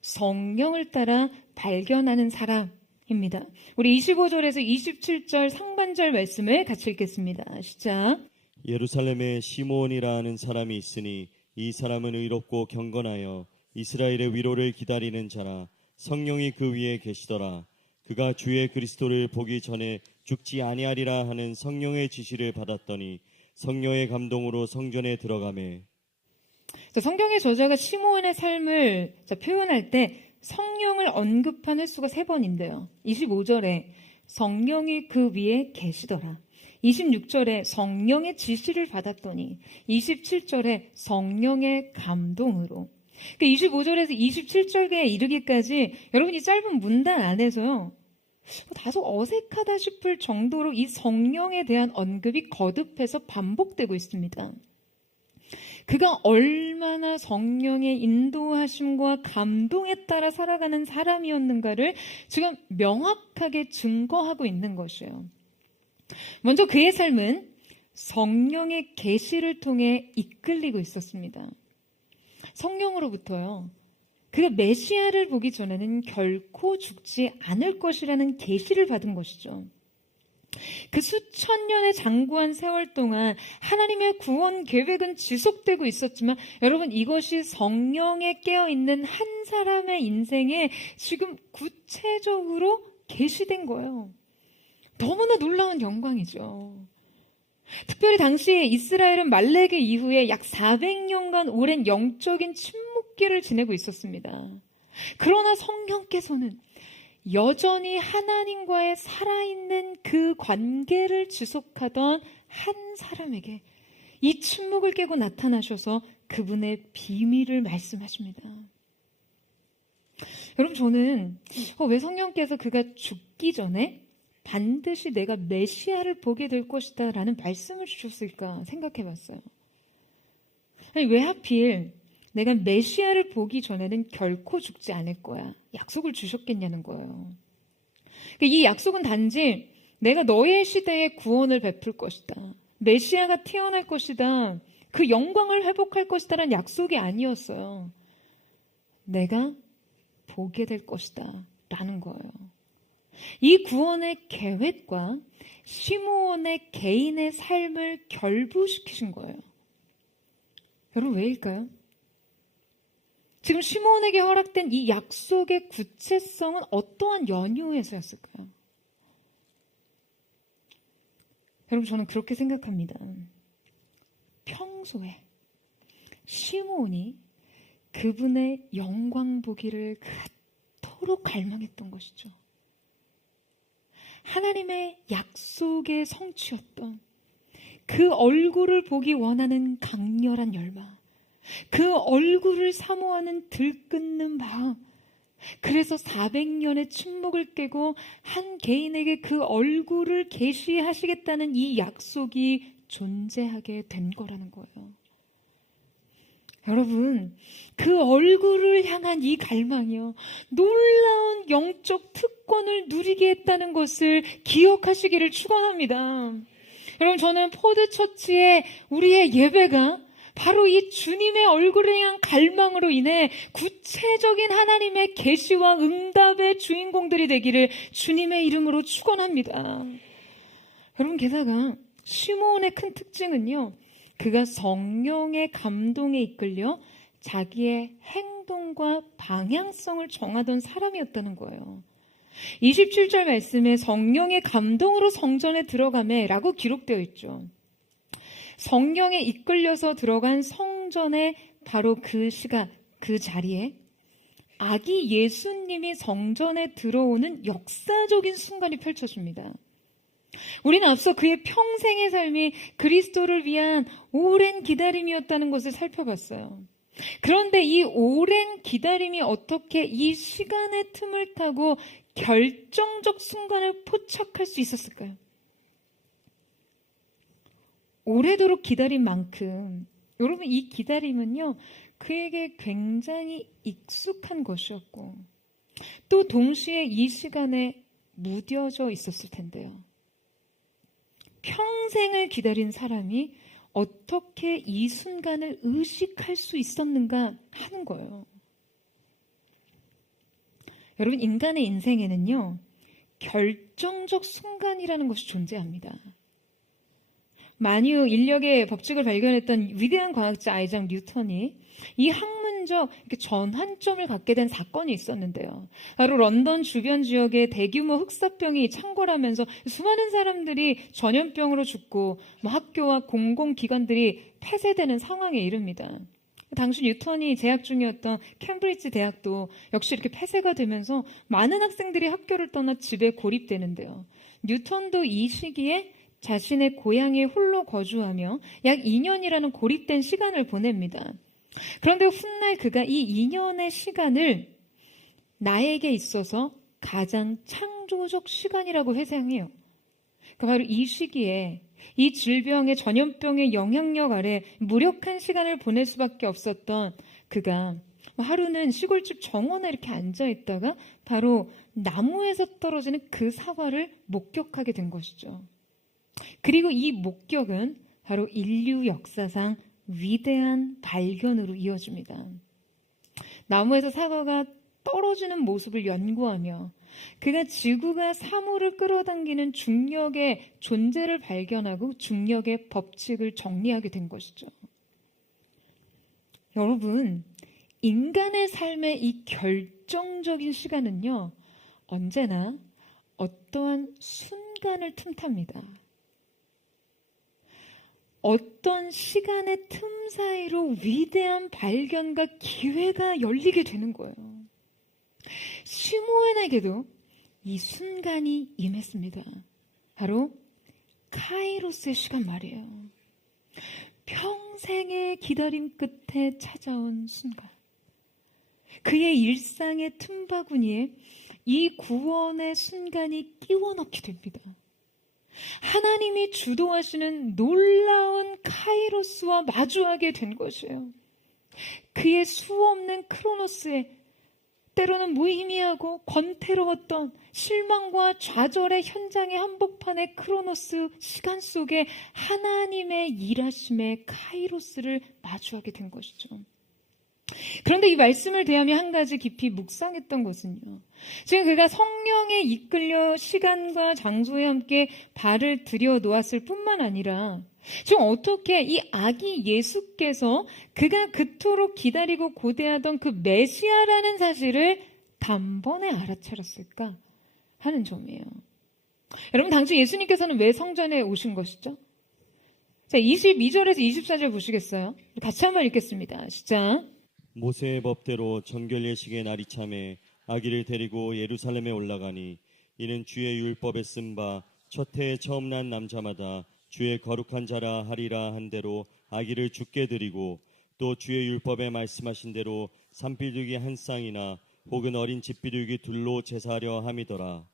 성령을 따라 발견하는 사람입니다. 우리 25절에서 27절 상반절 말씀을 같이 읽겠습니다. 시작. 예루살렘에 시므온이라 하는 사람이 있으니 이 사람은 의롭고 경건하여 이스라엘의 위로를 기다리는 자라. 성령이 그 위에 계시더라. 그가 주의 그리스도를 보기 전에 죽지 아니하리라 하는 성령의 지시를 받았더니 성령의 감동으로 성전에 들어가매. 성경의 저자가 시므온의 삶을 표현할 때 성령을 언급한 횟수가 3번인데요. 25절에 성령이 그 위에 계시더라. 26절에 성령의 지시를 받았더니 27절에 성령의 감동으로. 25절에서 27절에 이르기까지 여러분 이 짧은 문단 안에서요 다소 어색하다 싶을 정도로 이 성령에 대한 언급이 거듭해서 반복되고 있습니다. 그가 얼마나 성령의 인도하심과 감동에 따라 살아가는 사람이었는가를 지금 명확하게 증거하고 있는 것이에요. 먼저 그의 삶은 성령의 계시를 통해 이끌리고 있었습니다. 성령으로부터요. 그가 메시아를 보기 전에는 결코 죽지 않을 것이라는 계시를 받은 것이죠. 그 수천 년의 장구한 세월 동안 하나님의 구원 계획은 지속되고 있었지만 여러분 이것이 성령에 깨어있는 한 사람의 인생에 지금 구체적으로 계시된 거예요. 너무나 놀라운 영광이죠. 특별히 당시에 이스라엘은 말레기 이후에 약 400년간 오랜 영적인 침묵기를 지내고 있었습니다. 그러나 성령께서는 여전히 하나님과의 살아있는 그 관계를 지속하던 한 사람에게 이 침묵을 깨고 나타나셔서 그분의 비밀을 말씀하십니다. 여러분 저는 왜 성령께서 그가 죽기 전에 반드시 내가 메시아를 보게 될 것이다 라는 말씀을 주셨을까 생각해 봤어요. 아니 왜 하필 내가 메시아를 보기 전에는 결코 죽지 않을 거야 약속을 주셨겠냐는 거예요. 이 약속은 단지 내가 너의 시대에 구원을 베풀 것이다, 메시아가 태어날 것이다, 그 영광을 회복할 것이다 라는 약속이 아니었어요. 내가 보게 될 것이다 라는 거예요. 이 구원의 계획과 시므온의 개인의 삶을 결부시키신 거예요. 여러분 왜일까요? 지금 시므온에게 허락된 이 약속의 구체성은 어떠한 연유에서였을까요? 여러분 저는 그렇게 생각합니다. 평소에 시므온이 그분의 영광 보기를 그토록 갈망했던 것이죠. 하나님의 약속의 성취였던 그 얼굴을 보기 원하는 강렬한 열망, 그 얼굴을 사모하는 들끓는 마음, 그래서 400년의 침묵을 깨고 한 개인에게 그 얼굴을 계시하시겠다는 이 약속이 존재하게 된 거라는 거예요. 여러분, 그 얼굴을 향한 이 갈망이요, 놀라운 영적 특권을 누리게 했다는 것을 기억하시기를 축원합니다. 여러분, 저는 포드처치의 우리의 예배가 바로 이 주님의 얼굴을 향한 갈망으로 인해 구체적인 하나님의 계시와 응답의 주인공들이 되기를 주님의 이름으로 축원합니다. 여러분, 게다가 시므온의 큰 특징은요, 그가 성령의 감동에 이끌려 자기의 행동과 방향성을 정하던 사람이었다는 거예요. 27절 말씀에 성령의 감동으로 성전에 들어가매 라고 기록되어 있죠. 성령에 이끌려서 들어간 성전에 바로 그 시간, 그 자리에 아기 예수님이 성전에 들어오는 역사적인 순간이 펼쳐집니다. 우리는 앞서 그의 평생의 삶이 그리스도를 위한 오랜 기다림이었다는 것을 살펴봤어요. 그런데 이 오랜 기다림이 어떻게 이 시간의 틈을 타고 결정적 순간을 포착할 수 있었을까요? 오래도록 기다린 만큼 여러분, 이 기다림은요, 그에게 굉장히 익숙한 것이었고 또 동시에 이 시간에 무뎌져 있었을 텐데요. 평생을 기다린 사람이 어떻게 이 순간을 의식할 수 있었는가 하는 거예요. 여러분, 인간의 인생에는요, 결정적 순간이라는 것이 존재합니다. 만유 인력의 법칙을 발견했던 위대한 과학자 아이작 뉴턴이 이 학문적 전환점을 갖게 된 사건이 있었는데요. 바로 런던 주변 지역의 대규모 흑사병이 창궐하면서 수많은 사람들이 전염병으로 죽고 학교와 공공기관들이 폐쇄되는 상황에 이릅니다. 당시 뉴턴이 재학 중이었던 캠브리지 대학도 역시 이렇게 폐쇄가 되면서 많은 학생들이 학교를 떠나 집에 고립되는데요. 뉴턴도 이 시기에 자신의 고향에 홀로 거주하며 약 2년이라는 고립된 시간을 보냅니다. 그런데 훗날 그가 이 2년의 시간을 나에게 있어서 가장 창조적 시간이라고 회상해요. 바로 이 시기에 이 질병의 전염병의 영향력 아래 무력한 시간을 보낼 수밖에 없었던 그가 하루는 시골집 정원에 이렇게 앉아있다가 바로 나무에서 떨어지는 그 사과를 목격하게 된 것이죠. 그리고 이 목격은 바로 인류 역사상 위대한 발견으로 이어집니다. 나무에서 사과가 떨어지는 모습을 연구하며 그가 지구가 사물을 끌어당기는 중력의 존재를 발견하고 중력의 법칙을 정리하게 된 것이죠. 여러분, 인간의 삶의 이 결정적인 시간은요, 언제나 어떠한 순간을 틈탑니다. 어떤 시간의 틈 사이로 위대한 발견과 기회가 열리게 되는 거예요. 시므온에게도 이 순간이 임했습니다. 바로 카이로스의 시간 말이에요. 평생의 기다림 끝에 찾아온 순간. 그의 일상의 틈바구니에 이 구원의 순간이 끼워 넣게 됩니다. 하나님이 주도하시는 놀라운 카이로스와 마주하게 된 것이에요. 그의 수없는 크로노스에 때로는 무의미하고 권태로웠던 실망과 좌절의 현장의 한복판의 크로노스 시간 속에 하나님의 일하심의 카이로스를 마주하게 된 것이죠. 그런데 이 말씀을 대하며 한 가지 깊이 묵상했던 것은요, 지금 그가 성령에 이끌려 시간과 장소에 함께 발을 들여놓았을 뿐만 아니라 지금 어떻게 이 아기 예수께서 그가 그토록 기다리고 고대하던 그 메시아라는 사실을 단번에 알아차렸을까 하는 점이에요. 여러분, 당시 예수님께서는 왜 성전에 오신 것이죠? 자, 22절에서 24절 보시겠어요? 같이 한번 읽겠습니다. 시작. 모세의 법대로 정결 예식의 날이 참에 아기를 데리고 예루살렘에 올라가니 이는 주의 율법에 쓴 바 첫 해에 처음 난 남자마다 주의 거룩한 자라 하리라 한 대로 아기를 주께 드리고 또 주의 율법에 말씀하신 대로 산비둘기 한 쌍이나 혹은 어린 집비둘기 둘로 제사하려 함이더라.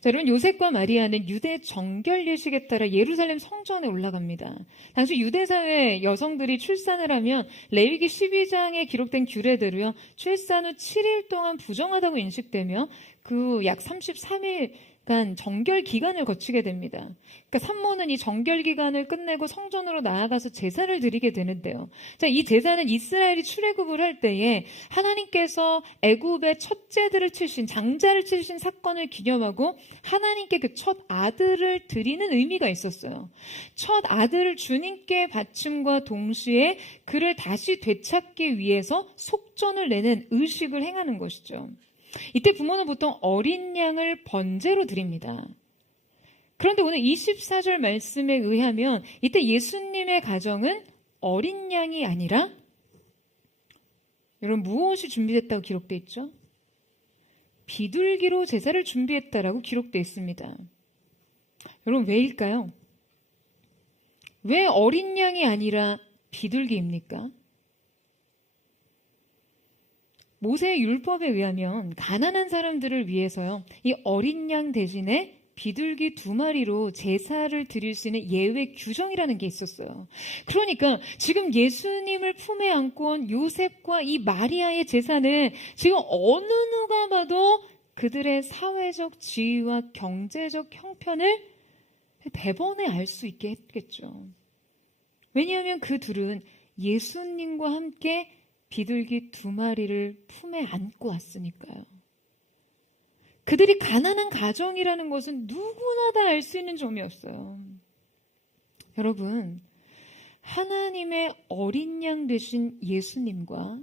자, 여러분, 요셉과 마리아는 유대 정결 예식에 따라 예루살렘 성전에 올라갑니다. 당시 유대 사회 여성들이 출산을 하면 레위기 12장에 기록된 규례대로요, 출산 후 7일 동안 부정하다고 인식되며 그 약 33일 약간 정결 기간을 거치게 됩니다. 그러니까 산모는 이 정결 기간을 끝내고 성전으로 나아가서 제사를 드리게 되는데요. 자, 이 제사는 이스라엘이 출애굽을 할 때에 하나님께서 애굽의 첫째들을 치신 장자를 치신 사건을 기념하고 하나님께 그 첫 아들을 드리는 의미가 있었어요. 첫 아들을 주님께 바침과 동시에 그를 다시 되찾기 위해서 속전을 내는 의식을 행하는 것이죠. 이때 부모는 보통 어린 양을 번제로 드립니다. 그런데 오늘 24절 말씀에 의하면 이때 예수님의 가정은 어린 양이 아니라 여러분 무엇이 준비됐다고 기록되어 있죠? 비둘기로 제사를 준비했다라고 기록되어 있습니다. 여러분 왜일까요? 왜 어린 양이 아니라 비둘기입니까? 모세의 율법에 의하면 가난한 사람들을 위해서요, 이 어린 양 대신에 비둘기 2마리로 제사를 드릴 수 있는 예외 규정이라는 게 있었어요. 그러니까 지금 예수님을 품에 안고 온 요셉과 이 마리아의 제사는 지금 어느 누가 봐도 그들의 사회적 지위와 경제적 형편을 대번에 알 수 있게 했겠죠. 왜냐하면 그 둘은 예수님과 함께 비둘기 2마리를 품에 안고 왔으니까요. 그들이 가난한 가정이라는 것은 누구나 다 알 수 있는 점이었어요. 여러분, 하나님의 어린 양 되신 예수님과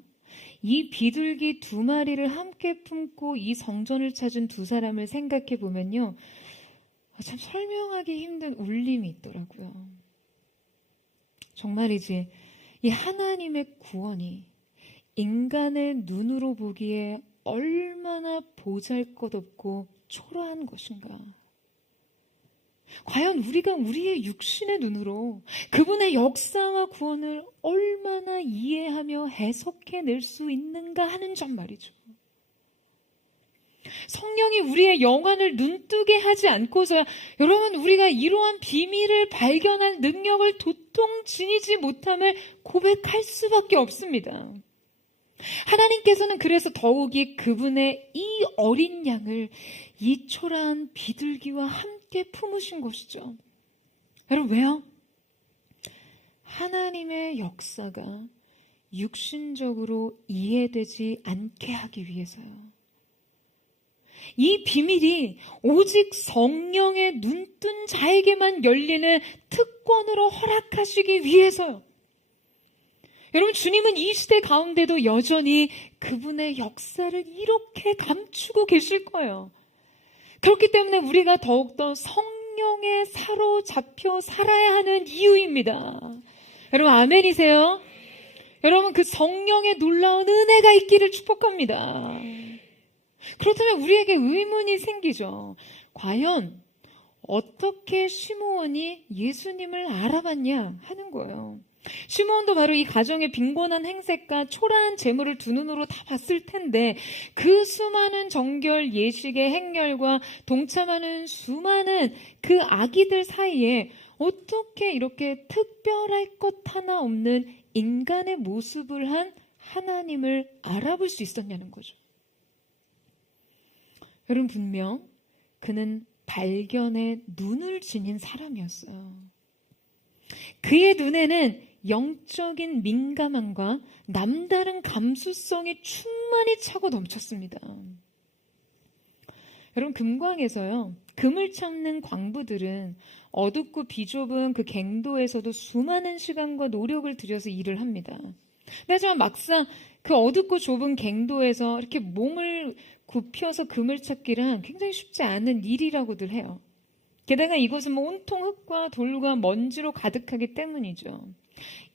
이 비둘기 2마리를 함께 품고 이 성전을 찾은 두 사람을 생각해 보면요, 참 설명하기 힘든 울림이 있더라고요. 정말이지, 이 하나님의 구원이 인간의 눈으로 보기에 얼마나 보잘것없고 초라한 것인가. 과연 우리가 우리의 육신의 눈으로 그분의 역사와 구원을 얼마나 이해하며 해석해낼 수 있는가 하는 점 말이죠. 성령이 우리의 영안을 눈뜨게 하지 않고서야 여러분 우리가 이러한 비밀을 발견할 능력을 도통 지니지 못함을 고백할 수밖에 없습니다. 하나님께서는 그래서 더욱이 그분의 이 어린 양을 이 초라한 비둘기와 함께 품으신 것이죠. 여러분 왜요? 하나님의 역사가 육신적으로 이해되지 않게 하기 위해서요. 이 비밀이 오직 성령의 눈뜬 자에게만 열리는 특권으로 허락하시기 위해서요. 여러분 주님은 이 시대 가운데도 여전히 그분의 역사를 이렇게 감추고 계실 거예요. 그렇기 때문에 우리가 더욱더 성령에 사로잡혀 살아야 하는 이유입니다. 여러분 아멘이세요? 여러분 그 성령의 놀라운 은혜가 있기를 축복합니다. 그렇다면 우리에게 의문이 생기죠. 과연 어떻게 시므온이 예수님을 알아봤냐 하는 거예요. 시므온도 바로 이 가정의 빈곤한 행색과 초라한 재물을 두 눈으로 다 봤을 텐데 그 수많은 정결 예식의 행렬과 동참하는 수많은 그 아기들 사이에 어떻게 이렇게 특별할 것 하나 없는 인간의 모습을 한 하나님을 알아볼 수 있었냐는 거죠. 여러분 분명 그는 발견의 눈을 지닌 사람이었어요. 그의 눈에는 영적인 민감함과 남다른 감수성이 충만히 차고 넘쳤습니다. 여러분 금광에서요, 금을 찾는 광부들은 어둡고 비좁은 그 갱도에서도 수많은 시간과 노력을 들여서 일을 합니다. 하지만 막상 그 어둡고 좁은 갱도에서 이렇게 몸을 굽혀서 금을 찾기란 굉장히 쉽지 않은 일이라고들 해요. 게다가 이곳은 온통 흙과 돌과 먼지로 가득하기 때문이죠.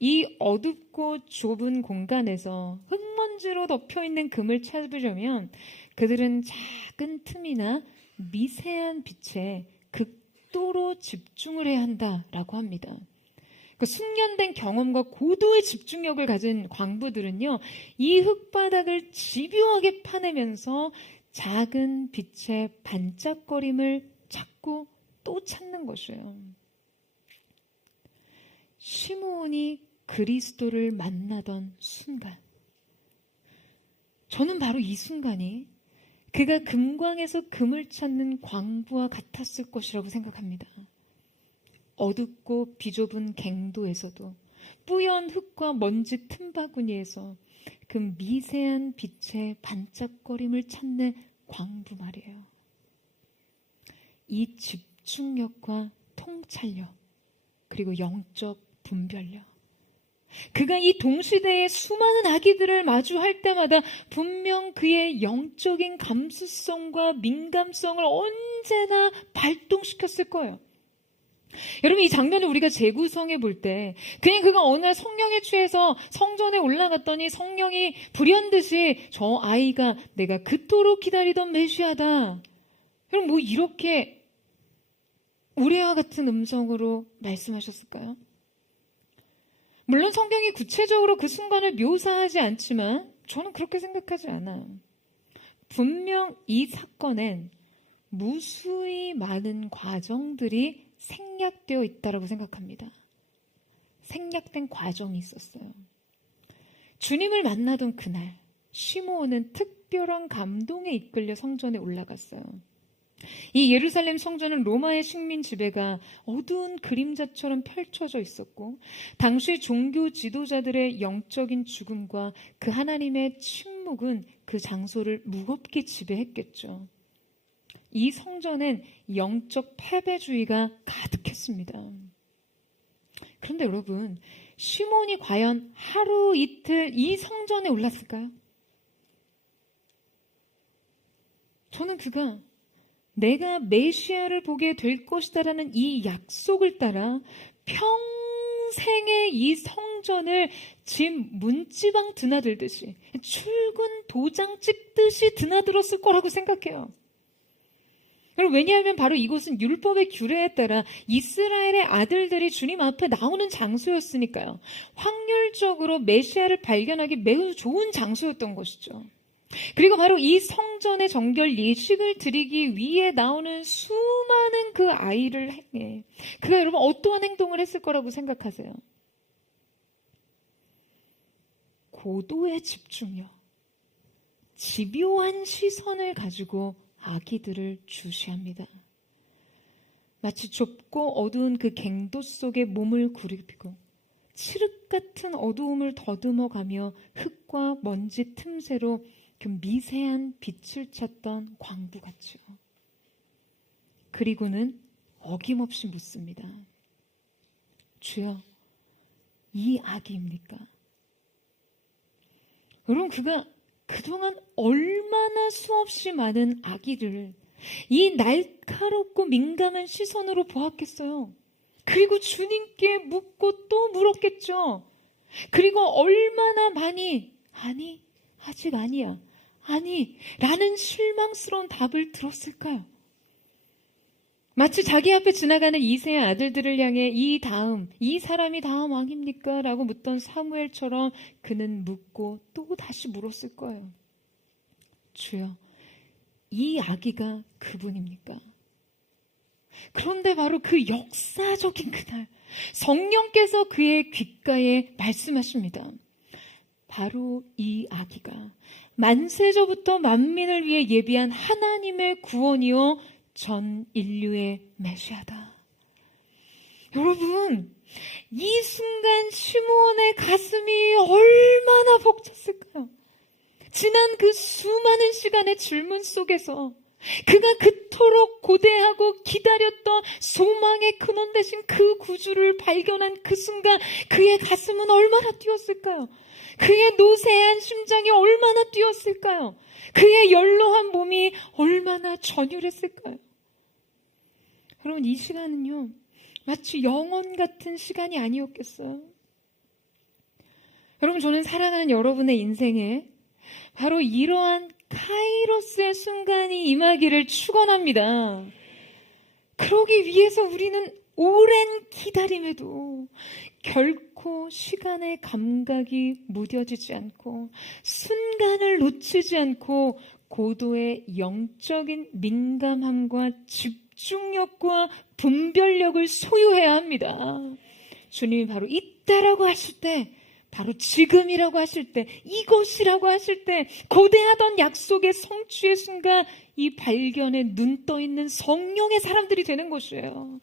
이 어둡고 좁은 공간에서 흙먼지로 덮여있는 금을 찾으려면 그들은 작은 틈이나 미세한 빛에 극도로 집중을 해야 한다라고 합니다. 그 숙련된 경험과 고도의 집중력을 가진 광부들은요, 이 흙바닥을 집요하게 파내면서 작은 빛의 반짝거림을 찾고 또 찾는 것이에요. 시므온이 그리스도를 만나던 순간, 저는 바로 이 순간이 그가 금광에서 금을 찾는 광부와 같았을 것이라고 생각합니다. 어둡고 비좁은 갱도에서도 뿌연 흙과 먼지 틈바구니에서 그 미세한 빛의 반짝거림을 찾는 광부 말이에요. 이 집중력과 통찰력, 그리고 영적 분별력. 그가 이 동시대의 수많은 아기들을 마주할 때마다 분명 그의 영적인 감수성과 민감성을 언제나 발동시켰을 거예요. 여러분, 이 장면을 우리가 재구성해 볼 때 그냥 그가 어느 날 성령에 취해서 성전에 올라갔더니 성령이 불현듯이 저 아이가 내가 그토록 기다리던 메시아다. 여러분, 뭐 이렇게 우레와 같은 음성으로 말씀하셨을까요? 물론 성경이 구체적으로 그 순간을 묘사하지 않지만 저는 그렇게 생각하지 않아요. 분명 이 사건엔 무수히 많은 과정들이 생략되어 있다고 생각합니다. 생략된 과정이 있었어요. 주님을 만나던 그날 시므온은 특별한 감동에 이끌려 성전에 올라갔어요. 이 예루살렘 성전은 로마의 식민 지배가 어두운 그림자처럼 펼쳐져 있었고 당시 종교 지도자들의 영적인 죽음과 그 하나님의 침묵은 그 장소를 무겁게 지배했겠죠. 이 성전엔 영적 패배주의가 가득했습니다. 그런데 여러분, 시몬이 과연 하루 이틀 이 성전에 올랐을까요? 저는 그가 내가 메시아를 보게 될 것이다라는 이 약속을 따라 평생의 이 성전을 집 문지방 드나들듯이 출근 도장 찍듯이 드나들었을 거라고 생각해요. 왜냐하면 바로 이곳은 율법의 규례에 따라 이스라엘의 아들들이 주님 앞에 나오는 장소였으니까요. 확률적으로 메시아를 발견하기 매우 좋은 장소였던 것이죠. 그리고 바로 이 성전의 정결 예식을 드리기 위해 나오는 수많은 그 아이를 향해 그가 여러분 어떠한 행동을 했을 거라고 생각하세요? 고도의 집중력, 집요한 시선을 가지고 아기들을 주시합니다. 마치 좁고 어두운 그 갱도 속에 몸을 굽히고 칠흑 같은 어두움을 더듬어가며 흙과 먼지 틈새로 그 미세한 빛을 찾던 광부 같죠. 그리고는 어김없이 묻습니다. 주여, 이 아기입니까? 여러분, 그가 그동안 얼마나 수없이 많은 아기를 이 날카롭고 민감한 시선으로 보았겠어요. 그리고 주님께 묻고 또 물었겠죠. 그리고 얼마나 많이 아니, 아직 아니야. 아니, 라는 실망스러운 답을 들었을까요? 마치 자기 앞에 지나가는 이새의 아들들을 향해 이 사람이 다음 왕입니까? 라고 묻던 사무엘처럼 그는 묻고 또 다시 물었을 거예요. 주여, 이 아기가 그분입니까? 그런데 바로 그 역사적인 그날 성령께서 그의 귓가에 말씀하십니다. 바로 이 아기가 만세저부터 만민을 위해 예비한 하나님의 구원이요 전 인류의 메시아다. 여러분, 이 순간 시므온의 가슴이 얼마나 벅찼을까요? 지난 그 수많은 시간의 질문 속에서 그가 그토록 고대하고 기다렸던 소망의 근원 되신 그 구주를 발견한 그 순간 그의 가슴은 얼마나 뛰었을까요? 그의 노쇠한 심장이 얼마나 뛰었을까요? 그의 연로한 몸이 얼마나 전율했을까요? 여러분, 이 시간은요 마치 영원 같은 시간이 아니었겠어요? 여러분, 저는 살아가는 여러분의 인생에 바로 이러한 카이로스의 순간이 임하기를 축원합니다. 그러기 위해서 우리는 오랜 기다림에도 결코 시간의 감각이 무뎌지지 않고 순간을 놓치지 않고 고도의 영적인 민감함과 집중력과 분별력을 소유해야 합니다. 주님이 바로 이때라고 하실 때 바로 지금이라고 하실 때, 이것이라고 하실 때, 거대하던 약속의 성취의 순간 이 발견에 눈 떠 있는 성령의 사람들이 되는 것이에요.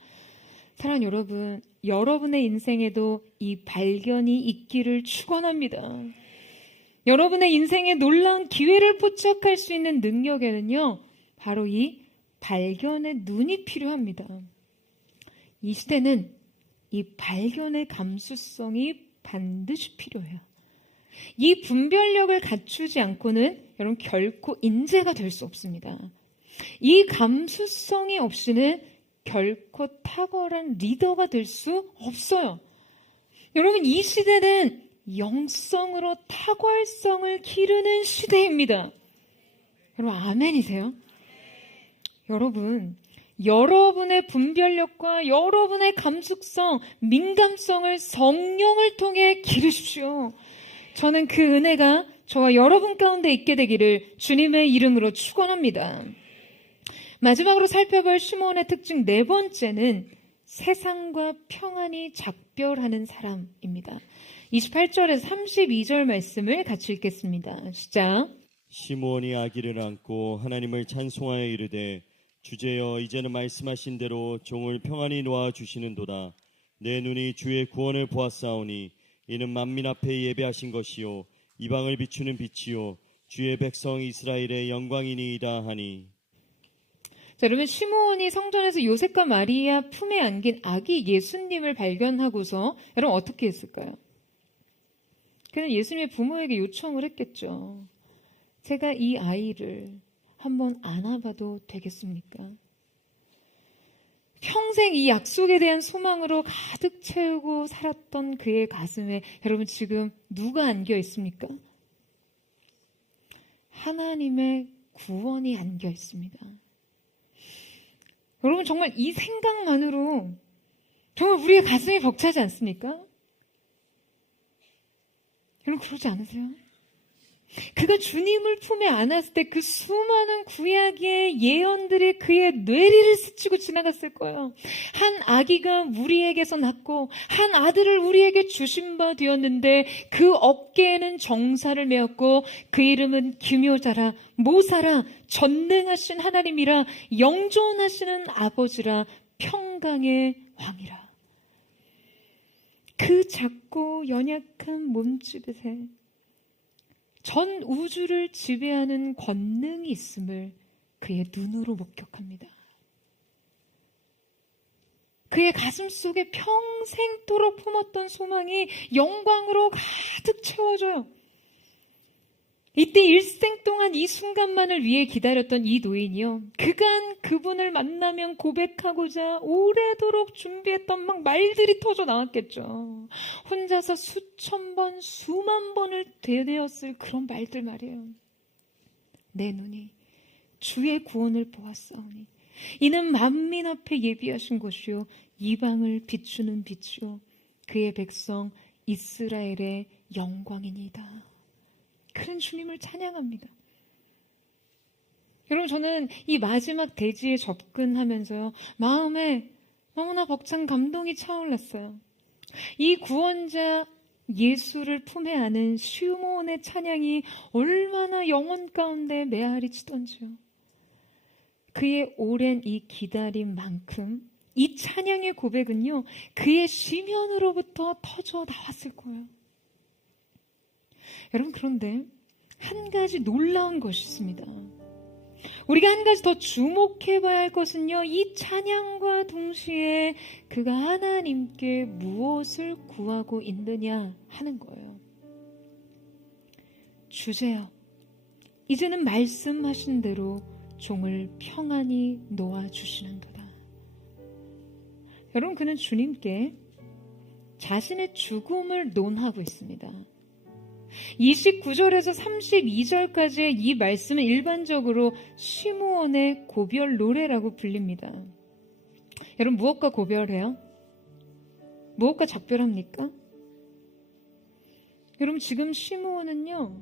사랑하는 여러분, 여러분의 인생에도 이 발견이 있기를 축원합니다. 여러분의 인생에 놀라운 기회를 포착할 수 있는 능력에는요, 바로 이 발견의 눈이 필요합니다. 이 시대는 이 발견의 감수성이 반드시 필요해요. 이 분별력을 갖추지 않고는 여러분 결코 인재가 될 수 없습니다. 이 감수성이 없이는 결코 탁월한 리더가 될 수 없어요. 여러분, 이 시대는 영성으로 탁월성을 기르는 시대입니다. 여러분, 아멘이세요? 여러분, 여러분의 분별력과 여러분의 감수성, 민감성을 성령을 통해 기르십시오. 저는 그 은혜가 저와 여러분 가운데 있게 되기를 주님의 이름으로 축원합니다. 마지막으로 살펴볼 시므온의 특징 네 번째는 세상과 평안히 작별하는 사람입니다. 28절에서 32절 말씀을 같이 읽겠습니다. 시작. 시므온이 아기를 안고 하나님을 찬송하여 이르되 주제여 이제는 말씀하신 대로 종을 평안히 놓아 주시는도다. 내 눈이 주의 구원을 보았사오니 이는 만민 앞에 예배하신 것이요 이방을 비추는 빛이요 주의 백성 이스라엘의 영광이니이다 하니. 자, 여러분, 시므온이 성전에서 요셉과 마리아 품에 안긴 아기 예수님을 발견하고서 여러분 어떻게 했을까요? 그는 예수님의 부모에게 요청을 했겠죠. 제가 이 아이를 한번 안아봐도 되겠습니까? 평생 이 약속에 대한 소망으로 가득 채우고 살았던 그의 가슴에 여러분 지금 누가 안겨 있습니까? 하나님의 구원이 안겨 있습니다. 여러분, 정말 이 생각만으로 정말 우리의 가슴이 벅차지 않습니까? 여러분, 그러지 않으세요? 그가 주님을 품에 안았을 때 그 수많은 구약의 예언들이 그의 뇌리를 스치고 지나갔을 거예요. 한 아기가 우리에게서 낳고 한 아들을 우리에게 주신 바 되었는데 그 어깨에는 정사를 메었고 그 이름은 기묘자라 모사라 전능하신 하나님이라 영존하시는 아버지라 평강의 왕이라. 그 작고 연약한 몸집에 전 우주를 지배하는 권능이 있음을 그의 눈으로 목격합니다. 그의 가슴 속에 평생토록 품었던 소망이 영광으로 가득 채워져요. 이때 일생 동안 이 순간만을 위해 기다렸던 이 노인이요, 그간 그분을 만나면 고백하고자 오래도록 준비했던 막 말들이 터져 나왔겠죠. 혼자서 수천 번, 수만 번을 되뇌었을 그런 말들 말이에요. 내 눈이 주의 구원을 보았사오니 이는 만민 앞에 예비하신 것이요 이방을 비추는 빛이요 그의 백성 이스라엘의 영광이니이다. 그런 주님을 찬양합니다. 여러분, 저는 이 마지막 대지에 접근하면서요, 마음에 너무나 벅찬 감동이 차올랐어요. 이 구원자 예수를 품에 안은 시므온의 찬양이 얼마나 영혼 가운데 메아리 치던지요. 그의 오랜 이 기다림만큼 이 찬양의 고백은요, 그의 시면으로부터 터져 나왔을 거예요. 여러분, 그런데 한 가지 놀라운 것이 있습니다. 우리가 한 가지 더 주목해봐야 할 것은요, 이 찬양과 동시에 그가 하나님께 무엇을 구하고 있느냐 하는 거예요. 주제여, 이제는 말씀하신 대로 종을 평안히 놓아주시는도다. 여러분, 그는 주님께 자신의 죽음을 논하고 있습니다. 29절에서 32절까지의 이 말씀은 일반적으로 시므온의 고별 노래라고 불립니다. 여러분, 무엇과 고별해요? 무엇과 작별합니까? 여러분, 지금 시므온은요,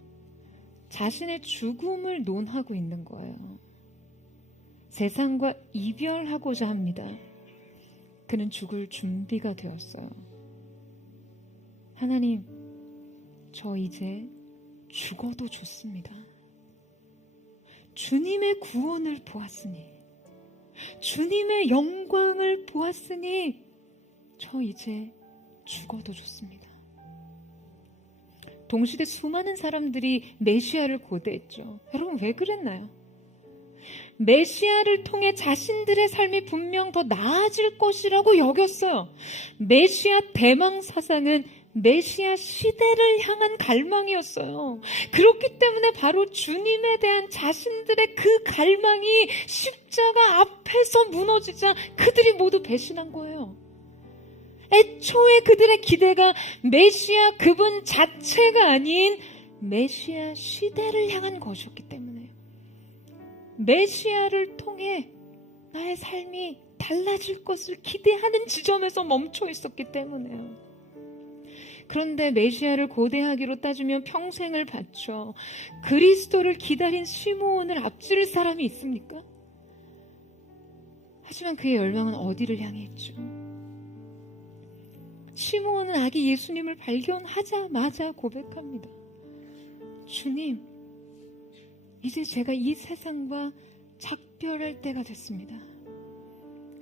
자신의 죽음을 논하고 있는 거예요. 세상과 이별하고자 합니다. 그는 죽을 준비가 되었어요. 하나님, 저 이제 죽어도 좋습니다. 주님의 구원을 보았으니, 주님의 영광을 보았으니 저 이제 죽어도 좋습니다. 동시대 수많은 사람들이 메시아를 고대했죠. 여러분 왜 그랬나요? 메시아를 통해 자신들의 삶이 분명 더 나아질 것이라고 여겼어요. 메시아 대망 사상은 메시아 시대를 향한 갈망이었어요. 그렇기 때문에 바로 주님에 대한 자신들의 그 갈망이 십자가 앞에서 무너지자 그들이 모두 배신한 거예요. 애초에 그들의 기대가 메시아 그분 자체가 아닌 메시아 시대를 향한 것이었기 때문에, 메시아를 통해 나의 삶이 달라질 것을 기대하는 지점에서 멈춰 있었기 때문에요. 그런데 메시아를 고대하기로 따지면 평생을 바쳐 그리스도를 기다린 시므온을 앞지를 사람이 있습니까? 하지만 그의 열망은 어디를 향해 있죠? 시므온은 아기 예수님을 발견하자마자 고백합니다. 주님, 이제 제가 이 세상과 작별할 때가 됐습니다.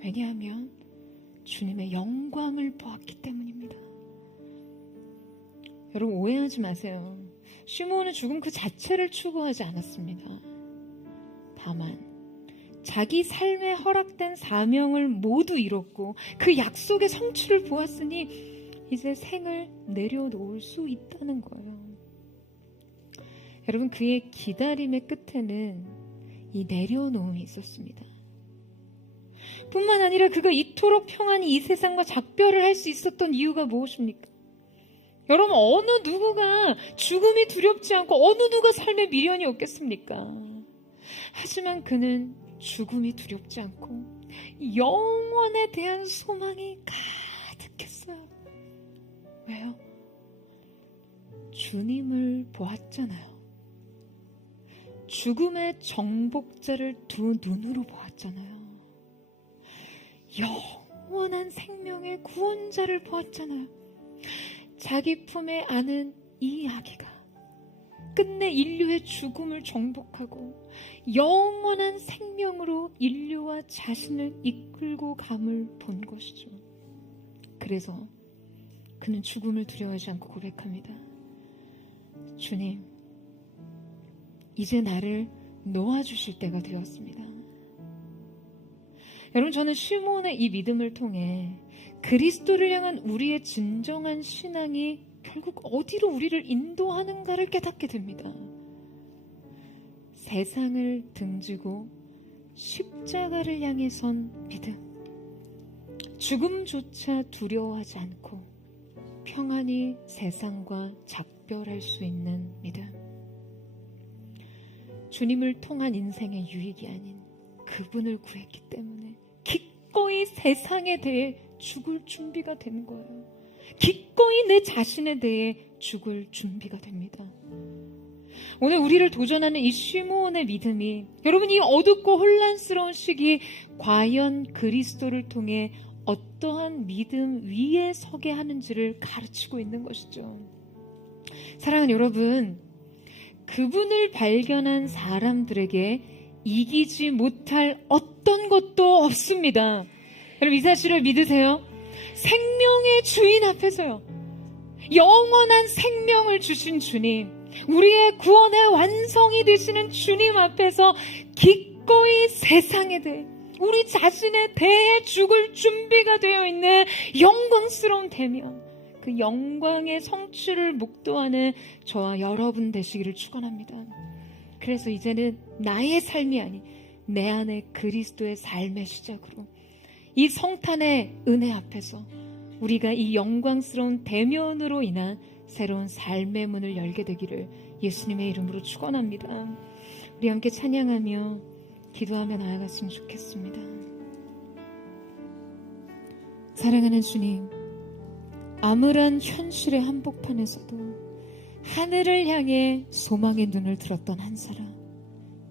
왜냐하면 주님의 영광을 보았기 때문입니다. 여러분 오해하지 마세요. 시므온은 죽음 그 자체를 추구하지 않았습니다. 다만 자기 삶에 허락된 사명을 모두 이뤘고 그 약속의 성취를 보았으니 이제 생을 내려놓을 수 있다는 거예요. 여러분 그의 기다림의 끝에는 이 내려놓음이 있었습니다. 뿐만 아니라 그가 이토록 평안히 이 세상과 작별을 할 수 있었던 이유가 무엇입니까? 여러분 어느 누구가 죽음이 두렵지 않고 어느 누가 삶에 미련이 없겠습니까? 하지만 그는 죽음이 두렵지 않고 영원에 대한 소망이 가득했어요. 왜요? 주님을 보았잖아요. 죽음의 정복자를 두 눈으로 보았잖아요. 영원한 생명의 구원자를 보았잖아요. 자기 품에 안은 이 아기가 끝내 인류의 죽음을 정복하고 영원한 생명으로 인류와 자신을 이끌고 감을 본 것이죠. 그래서 그는 죽음을 두려워하지 않고 고백합니다. 주님, 이제 나를 놓아주실 때가 되었습니다. 여러분 저는 시므온의 이 믿음을 통해 그리스도를 향한 우리의 진정한 신앙이 결국 어디로 우리를 인도하는가를 깨닫게 됩니다. 세상을 등지고 십자가를 향해 선 믿음, 죽음조차 두려워하지 않고 평안히 세상과 작별할 수 있는 믿음, 주님을 통한 인생의 유익이 아닌 그분을 구했기 때문에 기꺼이 세상에 대해 죽을 준비가 되는 거예요. 기꺼이 내 자신에 대해 죽을 준비가 됩니다. 오늘 우리를 도전하는 이 시므온의 믿음이 여러분 이 어둡고 혼란스러운 시기 과연 그리스도를 통해 어떠한 믿음 위에 서게 하는지를 가르치고 있는 것이죠. 사랑하는 여러분, 그분을 발견한 사람들에게 이기지 못할 어떤 것도 없습니다. 여러분 이 사실을 믿으세요? 생명의 주인 앞에서요, 영원한 생명을 주신 주님, 우리의 구원의 완성이 되시는 주님 앞에서 기꺼이 세상에 대해 우리 자신에 대해 죽을 준비가 되어 있는 영광스러운 대면, 그 영광의 성취를 목도하는 저와 여러분 되시기를 축원합니다. 그래서 이제는 나의 삶이 아닌 내 안에 그리스도의 삶의 시작으로 이 성탄의 은혜 앞에서 우리가 이 영광스러운 대면으로 인한 새로운 삶의 문을 열게 되기를 예수님의 이름으로 축원합니다. 우리 함께 찬양하며 기도하며 나아갔으면 좋겠습니다. 사랑하는 주님, 암울한 현실의 한복판에서도 하늘을 향해 소망의 눈을 들었던 한 사람,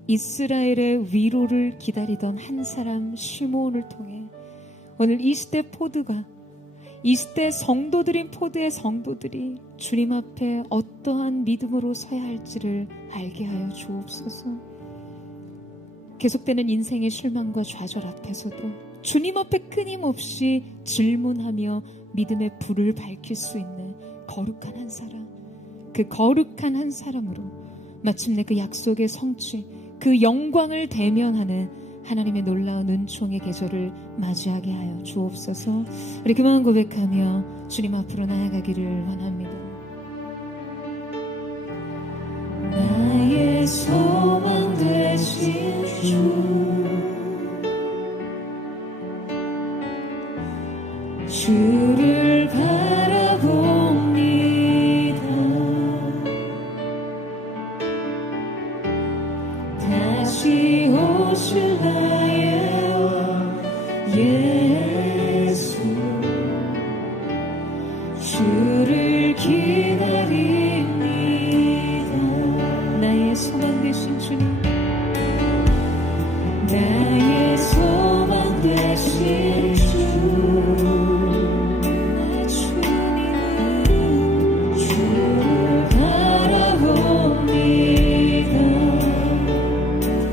이스라엘의 위로를 기다리던 한 사람 시므온을 통해 오늘 이 시대 포드가 이 시대 성도들인 포드의 성도들이 주님 앞에 어떠한 믿음으로 서야 할지를 알게 하여 주옵소서. 계속되는 인생의 실망과 좌절 앞에서도 주님 앞에 끊임없이 질문하며 믿음의 불을 밝힐 수 있는 거룩한 한 사람, 그 거룩한 한 사람으로 마침내 그 약속의 성취, 그 영광을 대면하는 하나님의 놀라운 은총의 계절을 맞이하게 하여 주옵소서. 우리 그 마음 고백하며 주님 앞으로 나아가기를 원합니다. 나의 소망 되신 주를 바라봅니다. 다시 오실 나의 왕 예수, 주를 기다립니다. 나의 소망 되신 주님, 나의 소망 되신 주, 나의 주님은 주를 바라봅니다.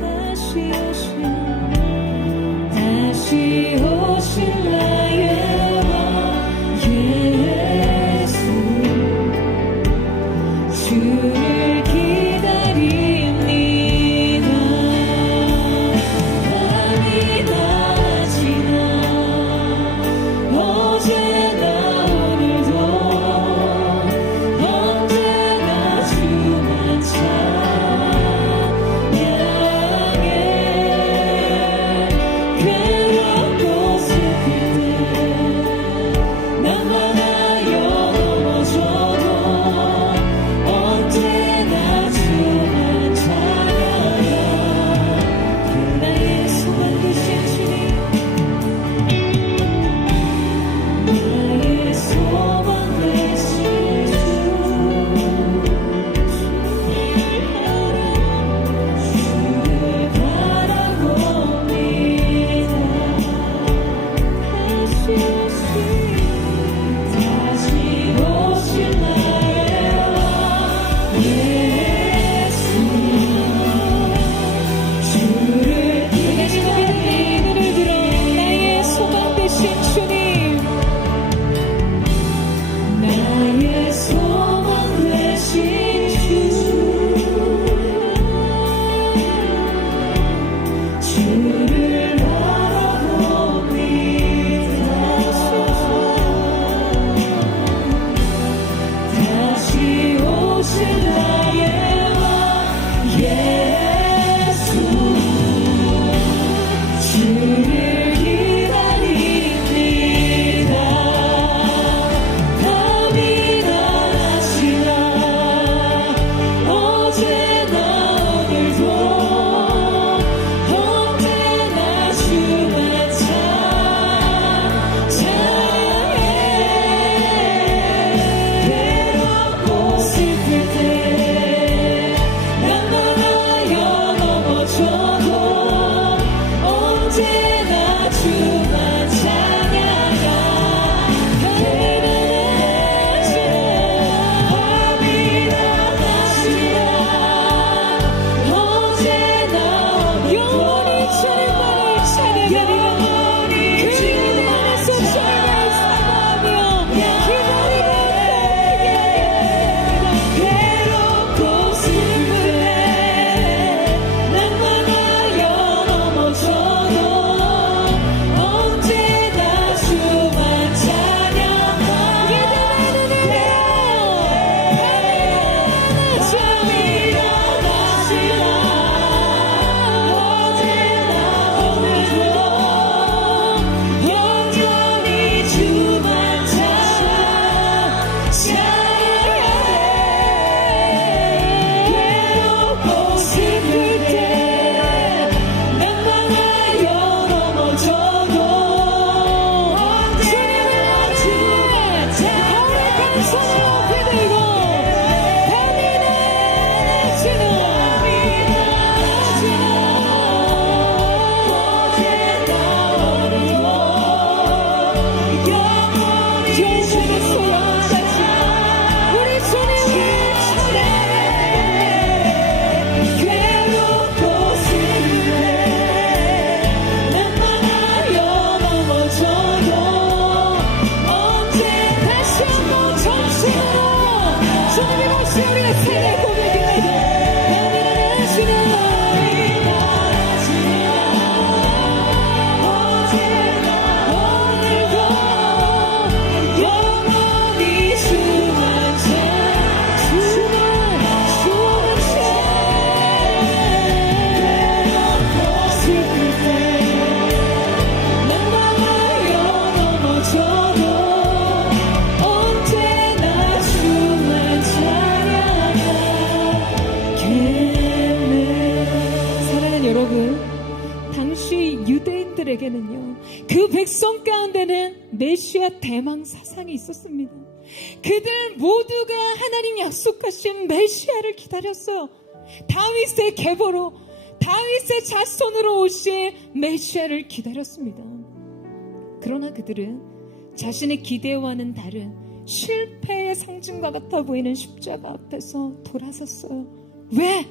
다시 오신 백성들에게는요, 그 백성 가운데는 메시아 대망 사상이 있었습니다. 그들 모두가 하나님 약속하신 메시아를 기다렸어요. 다윗의 계보로, 다윗의 자손으로 오실 메시아를 기다렸습니다. 그러나 그들은 자신의 기대와는 다른 실패의 상징과 같아 보이는 십자가 앞에서 돌아섰어요. 왜?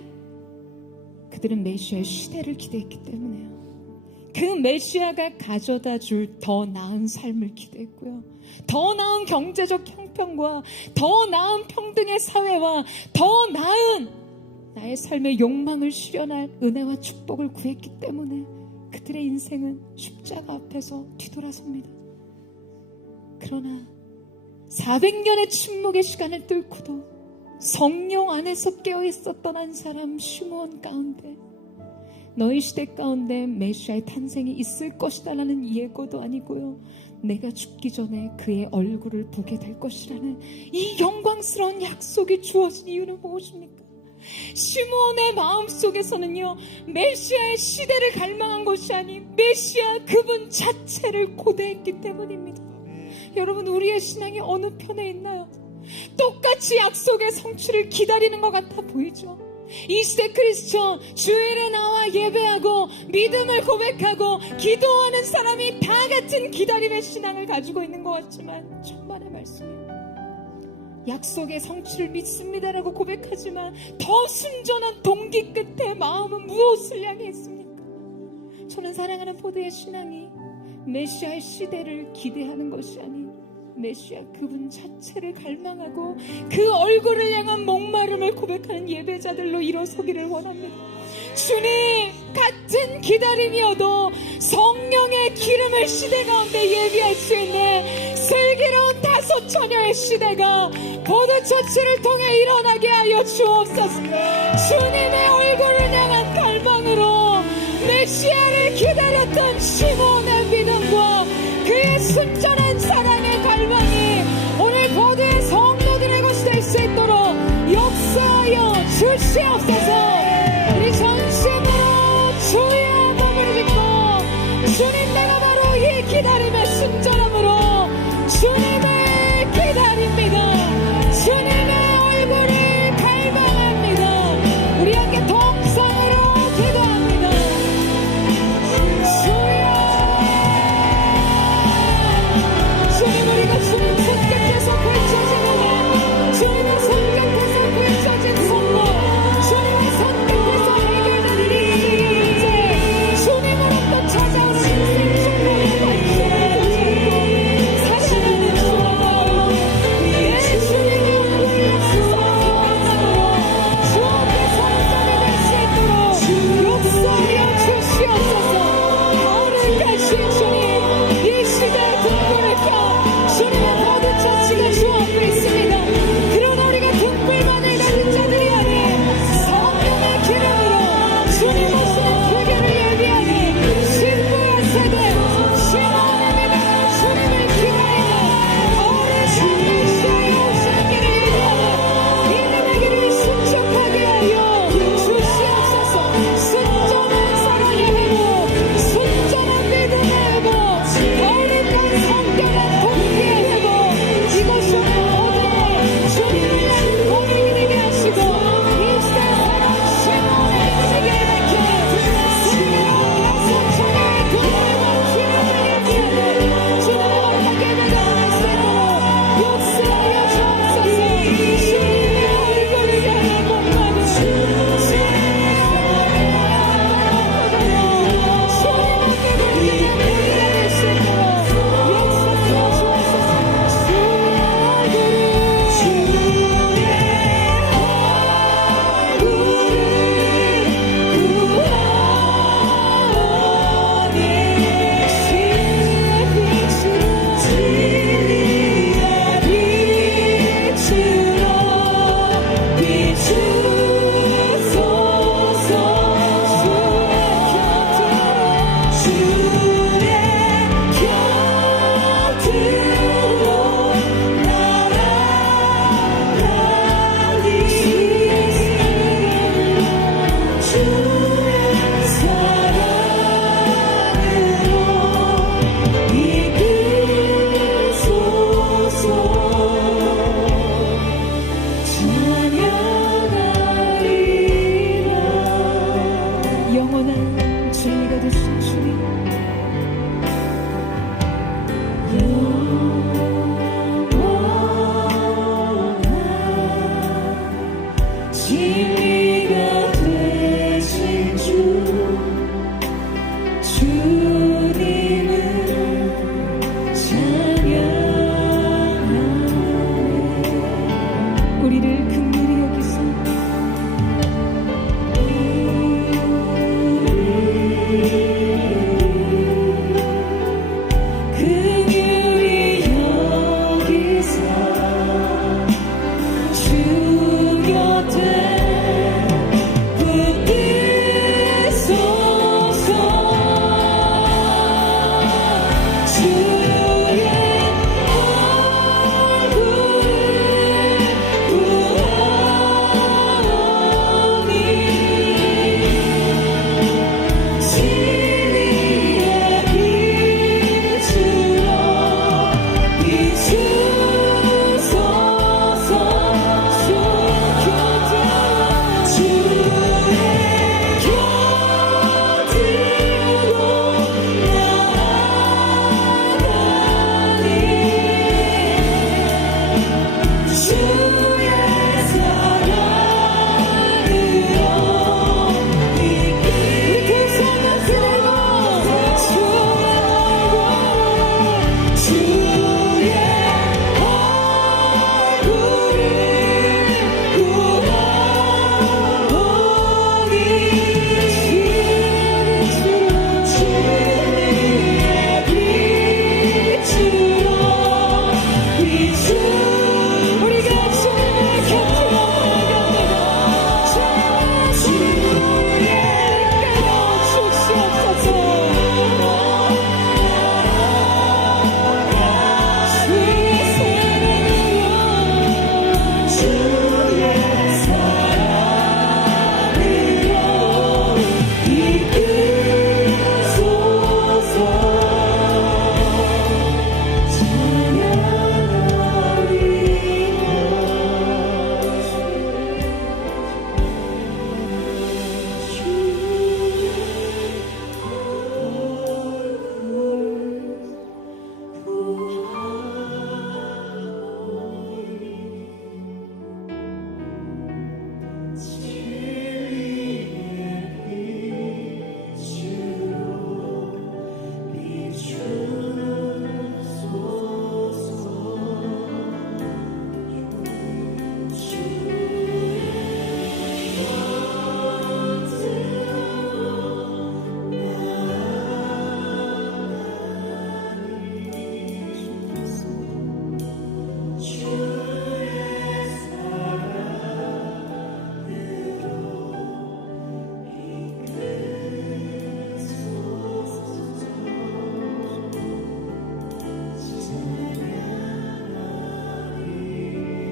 그들은 메시아의 시대를 기대했기 때문에요. 그 메시아가 가져다 줄 더 나은 삶을 기대했고요. 더 나은 경제적 형편과 더 나은 평등의 사회와 더 나은 나의 삶의 욕망을 실현할 은혜와 축복을 구했기 때문에 그들의 인생은 십자가 앞에서 뒤돌아섭니다. 그러나 400년의 침묵의 시간을 뚫고도 성령 안에서 깨어있었던 한 사람 시므온 가운데 너희 시대 가운데 메시아의 탄생이 있을 것이다 라는 예고도 아니고요, 내가 죽기 전에 그의 얼굴을 보게 될 것이라는 이 영광스러운 약속이 주어진 이유는 무엇입니까? 시므온의 마음속에서는요, 메시아의 시대를 갈망한 것이 아닌 메시아 그분 자체를 고대했기 때문입니다. 여러분, 우리의 신앙이 어느 편에 있나요? 똑같이 약속의 성취를 기다리는 것 같아 보이죠? 이 시대 크리스천, 주일에 나와 예배하고 믿음을 고백하고 기도하는 사람이 다 같은 기다림의 신앙을 가지고 있는 것 같지만, 천만의 말씀이에요. 약속의 성취를 믿습니다라고 고백하지만 더 순전한 동기 끝에 마음은 무엇을 향해 있습니까? 저는 사랑하는 포도의 신앙이 메시아의 시대를 기대하는 것이 아닌 메시아 그분 자체를 갈망하고 그 얼굴을 향한 목마름을 고백하는 예배자들로 일어서기를 원합니다. 주님, 같은 기다림이어도 성령의 기름을 시대 가운데 예비할 수 있는 슬기로운 다섯 처녀의 시대가 보드처치를 통해 일어나게 하여 주옵소서. 주님의 얼굴을 향한 갈망으로 메시아를 기다렸던 시몬의 믿음과 그의 순전한 사랑의 갈망이 오늘 모두의 성도들의 것이 될 수 있도록 역사하여 주시옵소서. 우리 전심으로 주의 몸을 믿고, 주님, 내가 바로 이 기다림의 순전함으로 주님을 기다립니다. 주님의 얼굴을 갈망합니다. 우리 함께 동성으로 기도합니다. 주님, 우리가 주님 손끝에서 펼쳐지는 주님의 손끝에서 펼쳐진 손목, 주님의 승리가 되신 주 주님을 찬양하네. 우리를 긍휼히 여기소. 긍휼히 여기사 주 곁에 붙드소서. 주의 얼굴을 보아오니 진리의 빛으로 비추소서.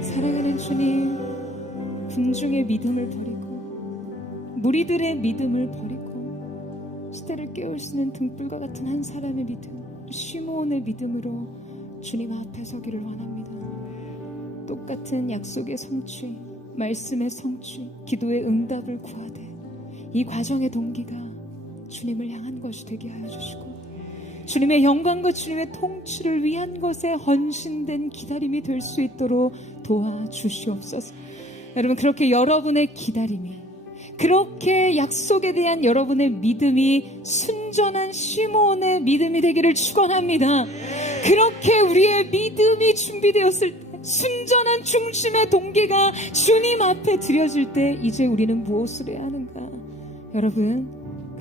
사랑하는 주님, 군중의 믿음을 버리고 무리들의 믿음을 버리고 시대를 깨울 수 있는 등불과 같은 한 사람의 믿음, 시므온의 믿음으로 주님 앞에 서기를 원합니다. 똑같은 약속의 성취, 말씀의 성취, 기도의 응답을 구하되 이 과정의 동기가 주님을 향한 것이 되게 하여 주시고 주님의 영광과 주님의 통치를 위한 것에 헌신된 기다림이 될 수 있도록 도와주시옵소서. 여러분, 그렇게 여러분의 기다림이, 그렇게 약속에 대한 여러분의 믿음이 순전한 시므온의 믿음이 되기를 축원합니다. 그렇게 우리의 믿음이 준비되었을 때, 순전한 중심의 동기가 주님 앞에 드려질 때 이제 우리는 무엇을 해야 하는가? 여러분,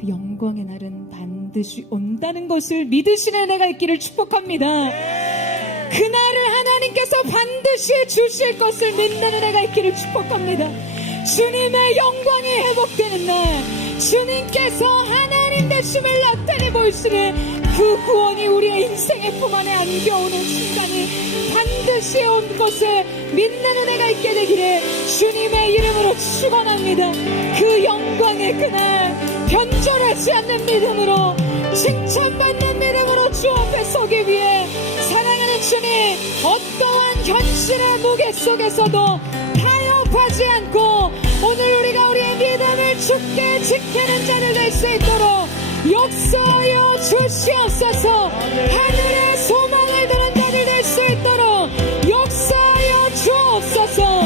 그 영광의 날은 반드시 온다는 것을 믿으시는 은혜가 있기를 축복합니다. 그날을 하나님께서 반드시 주실 것을 믿는 은혜가 있기를 축복합니다. 주님의 영광이 회복되는 날, 주님께서 하나님 되심을 나타내 보이시는 그 구원이 우리의 인생의 품 안에 안겨오는 순간이 반드시 온 것을 믿는 은혜가 있게 되기를 주님의 이름으로 축원합니다. 그 영광의 그날, 변절하지 않는 믿음으로, 칭찬받는 믿음으로 주 앞에 서기 위해 사랑하는 주님, 어떠한 현실의 무게 속에서도 타협하지 않고 오늘 우리가 우리의 믿음을 굳게 지키는 자를 될 수 있도록 역사하여 주시옵소서. 하늘의 소망을 드는 자들 될 수 있도록 역사하여 주옵소서.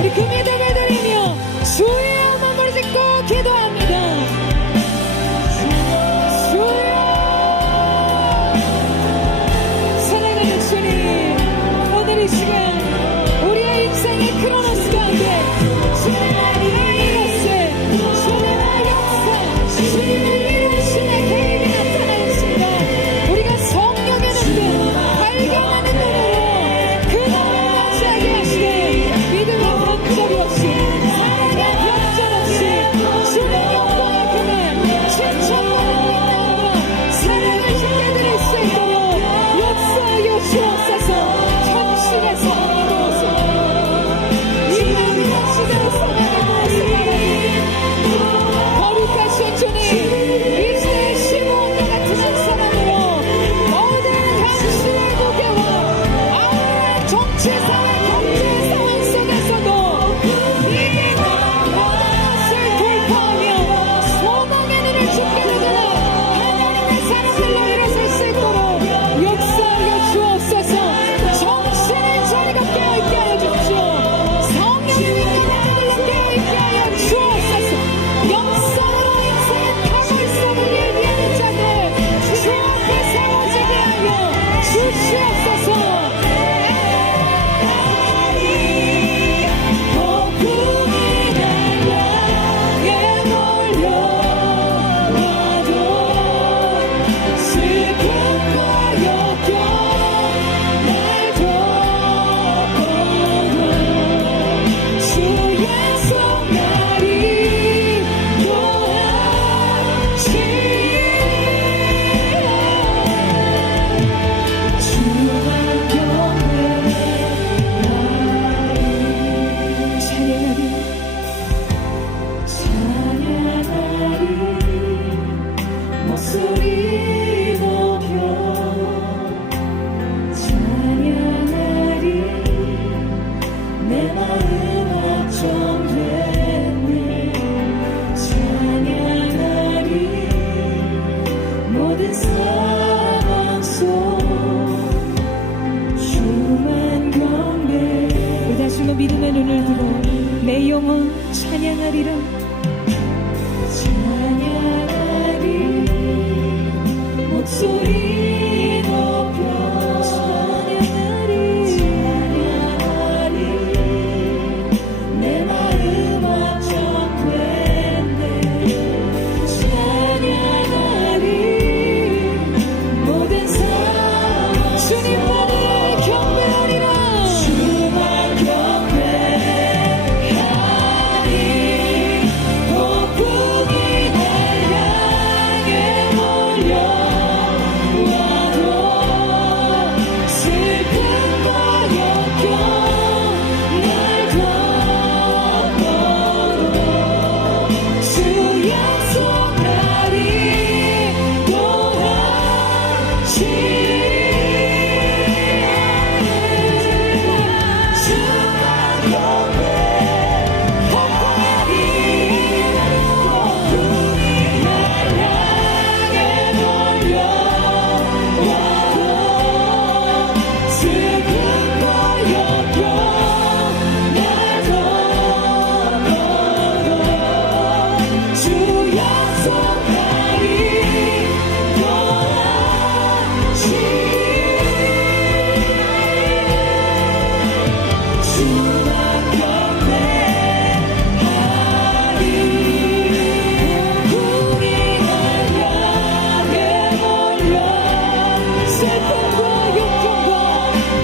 우리 그 믿음을 드리며 주의 찬양하리라 찬양하리 목소리 높여 찬양하리 찬양하리 내 마음 확정됐네 찬양하리 모든 상황 주님만을 경배하리라 주만 경배하리 폭풍이 날 향해 몰려와도 슬픔과 역경 날 덮어도 주 약속하리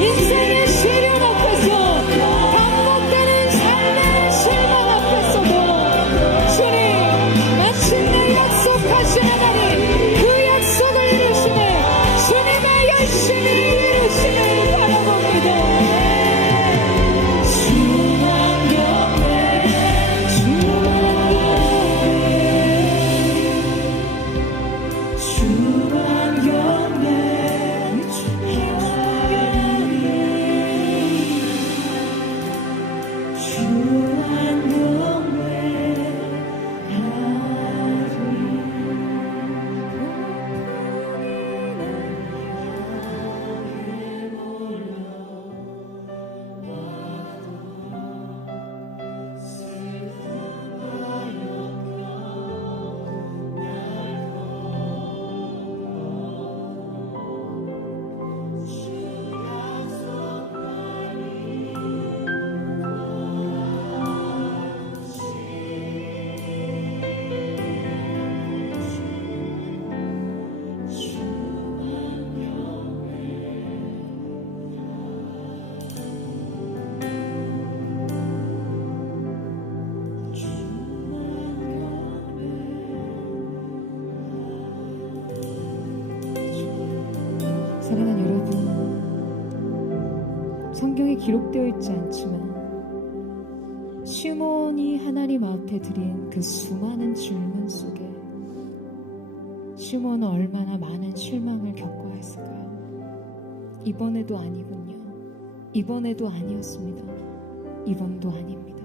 인생의 시련 앞에서 반복되는 삶의 실망 앞에서도 주님 마침내 약속하신 하나님 그 약속을 이루시네 주님의 열심히 이루시길 바라봅니다 주만 경배 주만 경배 사랑하는 여러분, 성경에 기록되어 있지 않지만 시몬이 하나님 앞에 드린 그 수많은 질문 속에 시몬은 얼마나 많은 실망을 겪어야 했을까요? 이번에도 아니군요. 이번에도 아니었습니다. 이번도 아닙니다.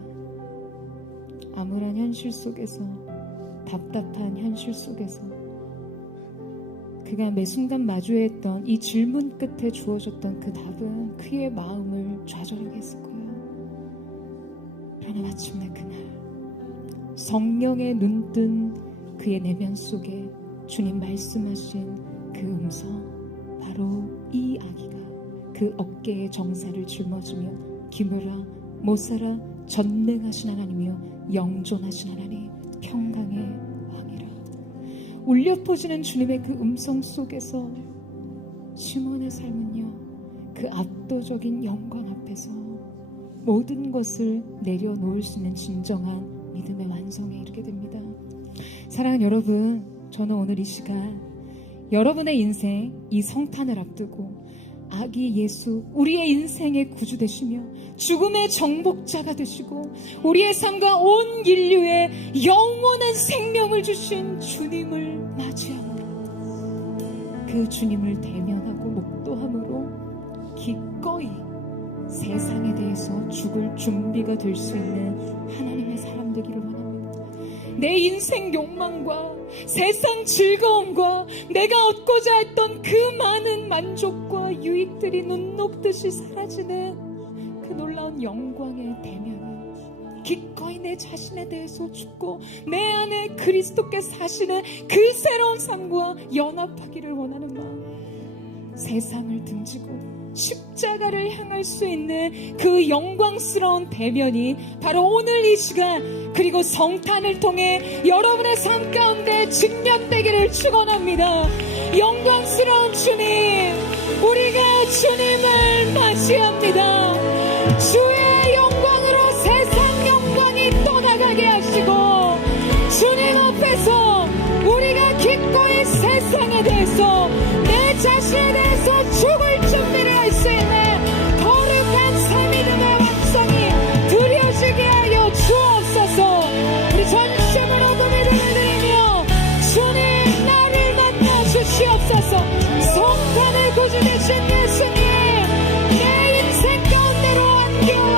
암울한 현실 속에서 답답한 현실 속에서 그가 매 순간 마주했던 이 질문 끝에 주어졌던 그 답은 그의 마음을 좌절하게 했을 거예요. 그러나 마침내 그날 성령의 눈뜬 그의 내면 속에 주님 말씀하신 그 음성, 바로 이 아기가 그 어깨에 정사를 짊어지며 기므라 못살아 전능하신 하나님이여 영존하신 하나님 평강의 왕이라. 울려 퍼지는 주님의 그 음성 속에서 시몬의 삶은요, 그 압도적인 영광 앞에서 모든 것을 내려놓을 수 있는 진정한 믿음의 완성에 이르게 됩니다. 사랑하는 여러분, 저는 오늘 이 시간 여러분의 인생 이 성탄을 앞두고 아기 예수, 우리의 인생의 구주 되시며 죽음의 정복자가 되시고 우리의 삶과 온 인류에 영원한 생명을 주신 주님을 맞이함으로, 그 주님을 대면하고 목도함으로 기꺼이 세상에 대해서 죽을 준비가 될 수 있는 하나님의 사람 되기를 원합니다. 내 인생 욕망과 세상 즐거움과 내가 얻고자 했던 그 많은 만족과 유익들이 눈 녹듯이 사라지는 그 놀라운 영광의 대면은 기꺼이 내 자신에 대해서 죽고 내 안에 그리스도께 사시는 그 새로운 삶과 연합하기를 원하는 마음, 세상을 등지고 십자가를 향할 수 있는 그 영광스러운 대면이 바로 오늘 이 시간 그리고 성탄을 통해 여러분의 삶 가운데 직면되기를 축원합니다. 영광스러운 주님, 우리가 주님을 맞이합니다. 주의 영광으로 세상 영광이 떠나가게 하시고 주님 앞에서 우리가 기꺼이 세상에 대해서 내 자신에 대해서 죽을 준비를 할 수 있는 거룩한 삶이 되는 완성이 드려지게 하여 주옵소서. 우리 전심으로 노래를 드리며 주님 나를 만나 주시옵소서. 성탄의 구주 되신 예수님, 내 인생 가운데로 안겨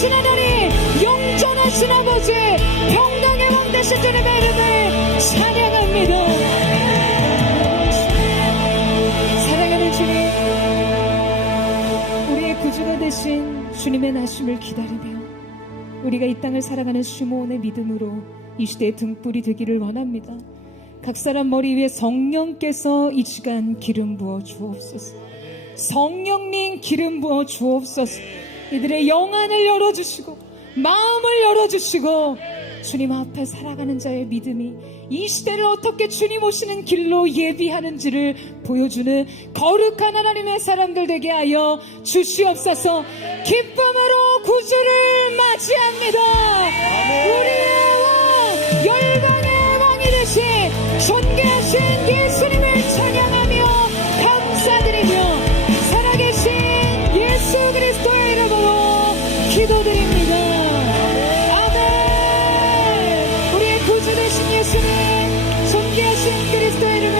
살아계신 하나님, 영전하신 아버지, 평강의 왕 되신 주님의 이름을 찬양합니다. 사랑하는 주님, 우리의 구주가 되신 주님의 나심을 기다리며 우리가 이 땅을 살아가는 시므온의 믿음으로 이 시대의 등불이 되기를 원합니다. 각 사람 머리 위에 성령께서 이 시간 기름 부어 주옵소서. 성령님 기름 부어 주옵소서. 이들의 영안을 열어주시고 마음을 열어주시고 주님 앞에 살아가는 자의 믿음이 이 시대를 어떻게 주님 오시는 길로 예비하는지를 보여주는 거룩한 하나님의 사람들 되게 하여 주시옵소서. 기쁨으로 구주를 맞이합니다. 우리의 왕, 열방의 왕이 되신 존귀하신 예수님을 찬양하며 감사드리며 살아계신 예수 그리스도의 이름으로 기도드립니다. 아멘. 우리의 구주 되신 예수님, 존귀하신 그리스도의 이름을